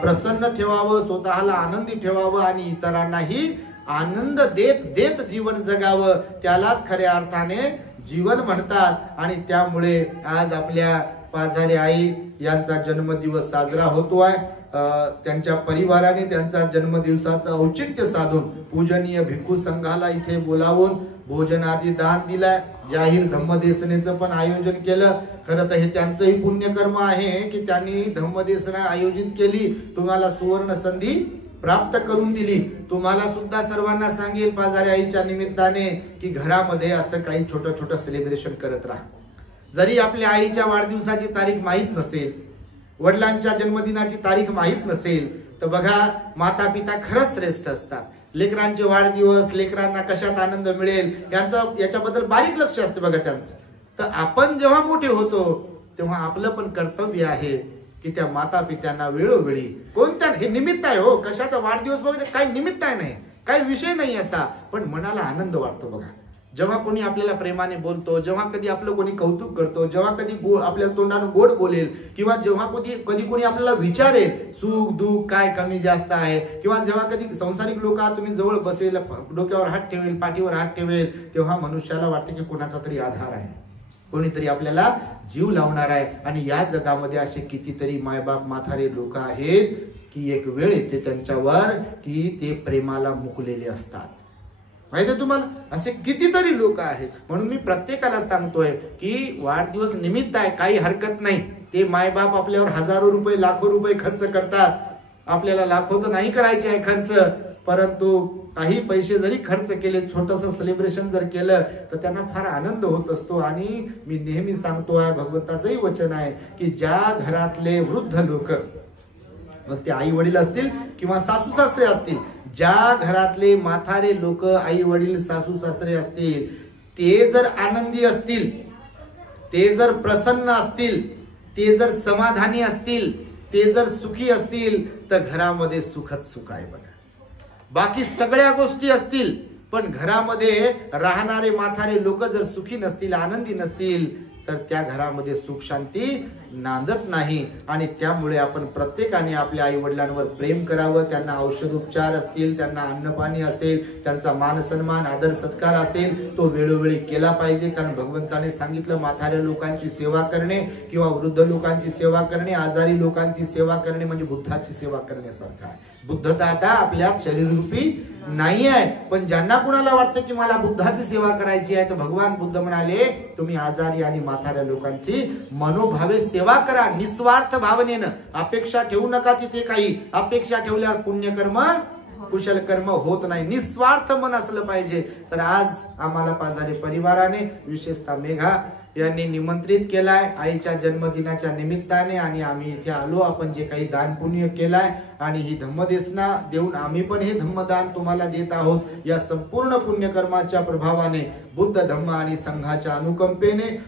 प्रसन्न ठेवावं, स्वतःला आनंदी ठेवावं, आणि इतरांनाही आनंद देत देत जीवन जगावं. त्यालाच खऱ्या अर्थाने जीवन म्हणतात. आणि त्यामुळे आज आपल्या पाझारे आई यांचा जन्मदिवस साजरा होतो आहे. त्यांच्या परिवाराने त्यांचा जन्मदिवसाचं औचित्य साधून पूजनीय भिक्खू संघाला इथे बोलावून भोजन आदी दान दिलाय. जाहीर धम्मदेसनेचं पण आयोजन केलं. खरं तर हे त्यांचंही पुण्यकर्म आहे की त्यांनी धम्मदेसना आयोजित केली, तुम्हाला सुवर्ण संधी प्राप्त करून दिली. तुम्हाला सुद्धा सर्वांना सांगेल पाझारे आईच्या निमित्ताने की घरामध्ये असं काही छोटं छोटं सेलिब्रेशन करत राहा. जरी आपल्या आईच्या वाढदिवसाची तारीख माहीत नसेल, वडिलांच्या जन्मदिनाची तारीख माहीत नसेल, तर बघा माता पिता खरंच श्रेष्ठ असतात. लेकरांचे वाढदिवस, लेकरांना कशात आनंद मिळेल याच्याबद्दल बारीक लक्ष असते बघा त्यांचं. तर आपण जेव्हा मोठे होतो तेव्हा आपलं पण कर्तव्य आहे की त्या माता पित्यांना वेळोवेळी, कोणत्या हे निमित्त आहे हो, कशाचा वाढदिवस बघा काही निमित्त आहे नाही, काही विषय नाही असा, पण मनाला आनंद वाटतो बघा. जेव्हा कोणी आपल्याला प्रेमाने बोलतो, जेव्हा कधी आपलं कोणी कौतुक करतो, जेव्हा कधी आपल्या तोंडानं गोड बोलेल, किंवा जेव्हा कधी कोणी आपल्याला विचारेल सुख दुःख काय कमी जास्त आहे, किंवा जेव्हा कधी संसारिक लोक तुम्ही जवळ बसेल, डोक्यावर हात ठेवेल, पाठीवर हात ठेवेल, तेव्हा मनुष्याला वाटते की कोणाचा तरी आधार आहे, कोणीतरी आपल्याला जीव लावणार आहे. आणि या जगामध्ये असे कितीतरी मायबाप म्हातारे लोक आहेत की एक वेळ येते त्यांच्यावर की ते प्रेमाला मुकलेले असतात. माहिती तुम्हाला, असे कितीतरी लोक आहेत. म्हणून मी प्रत्येकाला सांगतोय की वाढदिवस निमित्त आहे, काही हरकत नाही. ते मायबाप आपल्यावर हजारो रुपये लाखो रुपये खर्च करतात. आपल्याला लाखो तर नाही करायचे आहे खर्च, परंतु काही पैसे जरी खर्च केले, छोटस सेलिब्रेशन जर केलं तर त्यांना फार आनंद होत असतो. आणि मी नेहमी सांगतोय, भगवंताचंही वचन आहे की ज्या घरातले वृद्ध लोक, मग ते आई वडील असतील किंवा सासू सासरे असतील, ज्या घरातले म्हातारे लोक आई वडील सासू सासरे असतील, ते जर आनंदी असतील, ते जर प्रसन्न असतील, ते जर समाधानी असतील, ते जर सुखी असतील, तर घरामध्ये सुखच सुख आहे बघा. बाकी सगळ्या गोष्टी असतील, पण घरामध्ये राहणारे म्हातारे लोक जर सुखी नसतील, आनंदी नसतील, तर त्या घरामध्ये सुख शांती नांदत नाही. आणि त्यामुळे आपण प्रत्येकाने आपल्या आई वडिलांवर प्रेम करावं. त्यांना औषधोपचार असतील, त्यांना अन्नपाणी असेल, त्यांचा मान सन्मान आदर सत्कार असेल, तो वेळोवेळी केला पाहिजे. कारण भगवंताने सांगितलं, म्हाताऱ्या लोकांची सेवा करणे किंवा वृद्ध लोकांची सेवा करणे, आजारी लोकांची सेवा करणे म्हणजे बुद्धाची सेवा करण्यासारखं आहे. बुद्धता आता आपल्यात शरीररूपी नाही आहे, पण ज्यांना कुणाला वाटतं की मला बुद्धाची सेवा करायची आहे, तर भगवान बुद्ध म्हणाले, तुम्ही आजारी आणि म्हाताऱ्या लोकांची मनोभावे सेवा करा, निस्वार्थ भावनेनं. अपेक्षा ठेवू नका तिथे काही. अपेक्षा ठेवल्यावर पुण्यकर्म कुशल कर्म होत नाही. निस्वार्थ मन असलं पाहिजे. तर आज आम्हाला पाजारी परिवाराने, विशेषतः मेघा यांनी निमंत्रित केलाय आईच्या जन्मदिनाच्या निमित्ताने, आणि आम्ही इथे आलो. आपण जे काही दान पुण्य केलाय आणि ही धम्मदेसना देऊन आम्ही पण हे धम्मदान तुम्हाला देत आहोत. या संपूर्ण पुण्यकर्माच्या प्रभावाने, बुद्ध धम्म आणि संघाच्या अनुकंपेने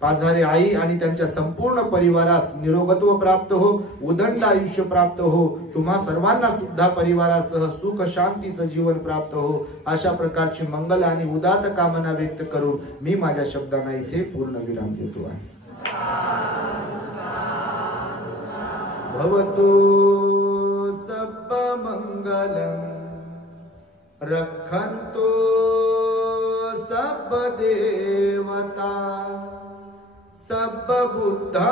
पाझारे आई आणि त्यांच्या संपूर्ण परिवारास निरोगत्व प्राप्त हो, उदंड आयुष्य प्राप्त हो, तुम्हा सर्वांना सुद्धा परिवारासह सुख शांतीचं जीवन प्राप्त हो, अशा प्रकारची मंगल आणि उदात्त कामना व्यक्त करून मी माझ्या शब्दांना इथे पूर्ण विराम देतो आहे. भवतु सब्ब मंगलम रक्षन्तु सब्ब देवता सब्ब बुद्धानुभावेन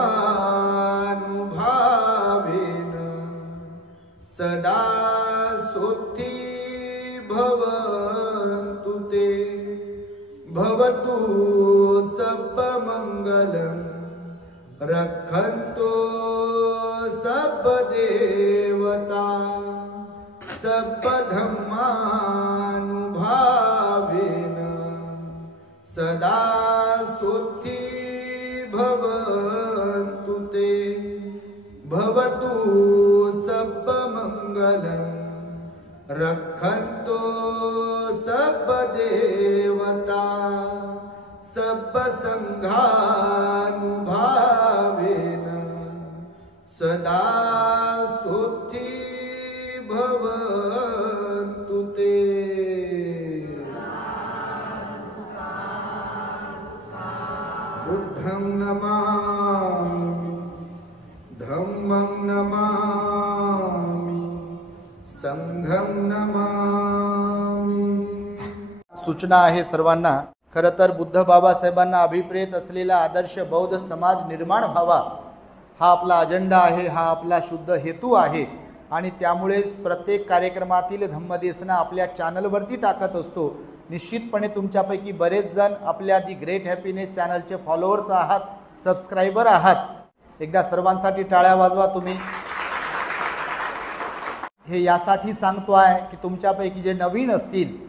सदा सोत्थी भवन्तु ते. भवतु सब्ब मंगलम रक्षन्तु सब्ब देवता सब्ब धम्मानुभावेन सदा सोत्थी भवन्तु ते. भवतु सब्ब मंगलम रक्षन्तु सब्ब देवता सब्ब संघानुभावेन सदा सोत्थी भवन्तु ते. बुद्धं नमामि, धम्मं नमामि, संघं नमामि. सूचना आहे सर्वांना. खरं तर बुद्ध बाबासाहेबांना अभिप्रेत असलेला आदर्श बौद्ध समाज निर्माण व्हावा, हा आपला अजेंडा आहे, हा आपला शुद्ध हेतू आहे. आणि त्यामुळेच प्रत्येक कार्यक्रमातील धम्मदेसना आपल्या चॅनलवरती टाकत असतो. निश्चितपणे तुमच्यापैकी बरेच जण आपल्या दी ग्रेट हॅपीनेस चॅनलचे फॉलोअर्स आहात, सबस्क्रायबर आहात. एकदा सर्वांसाठी टाळ्या वाजवा तुम्ही. हे यासाठी सांगतो आहे की तुमच्यापैकी जे नवीन असतील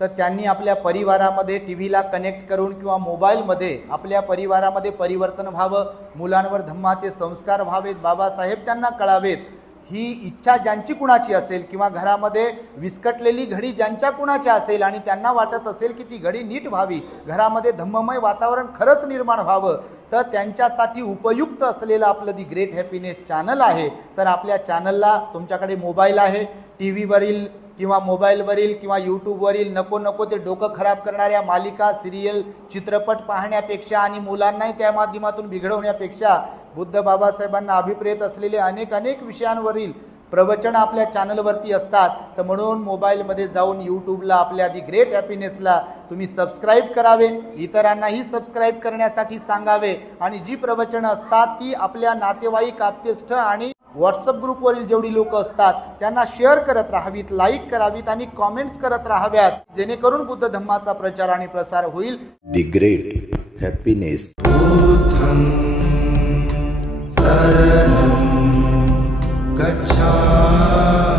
तर त्यांनी आपल्या परिवारामध्ये टी व्हीला कनेक्ट करून किंवा मोबाईलमध्ये आपल्या परिवारामध्ये परिवर्तन व्हावं, मुलांवर धम्माचे संस्कार व्हावेत, बाबासाहेब त्यांना कळावेत. ही इच्छा ज्यांची कुणाची असेल किंवा घरामध्ये विस्कटलेली घडी ज्यांच्या कुणाची असेल आणि त्यांना वाटत असेल की ती घडी नीट व्हावी, घरामध्ये धम्ममय वातावरण खरंच निर्माण व्हावं, तर त्यांच्यासाठी उपयुक्त असलेलं आपलं दी ग्रेट हॅपीनेस चॅनल आहे. तर आपल्या चॅनलला, तुमच्याकडे मोबाईल आहे, टी व्हीवरील किंवा मोबाईलवरील किंवा यूट्यूबवरील नको नको ते डोकं खराब करणाऱ्या मालिका, सिरियल, चित्रपट पाहण्यापेक्षा आणि मुलांनाही त्या माध्यमातून बिघडवण्यापेक्षा बुद्ध बाबासाहेबांना अभिप्रेत असलेले अनेक विषयांवरील प्रवचन आपल्या चॅनलवरती असतात. तर म्हणून मोबाईलमध्ये जाऊन यूट्यूबला आपल्या दी ग्रेट हॅपीनेसला तुम्ही सबस्क्राईब करावे, इतरांनाही सबस्क्राईब करण्यासाठी सांगावे आणि जी प्रवचनं असतात ती आपल्या नातेवाईक, आप्तेष्ट आणि व्हॉट्सअप ग्रुपवरील जेवढी लोक असतात त्यांना शेअर करत राहावीत, लाईक करावीत आणि कॉमेंट्स करत राहाव्यात, जेणेकरून बुद्ध धम्माचा प्रचार आणि प्रसार होईल. The great happiness. शरणं गच्छामि.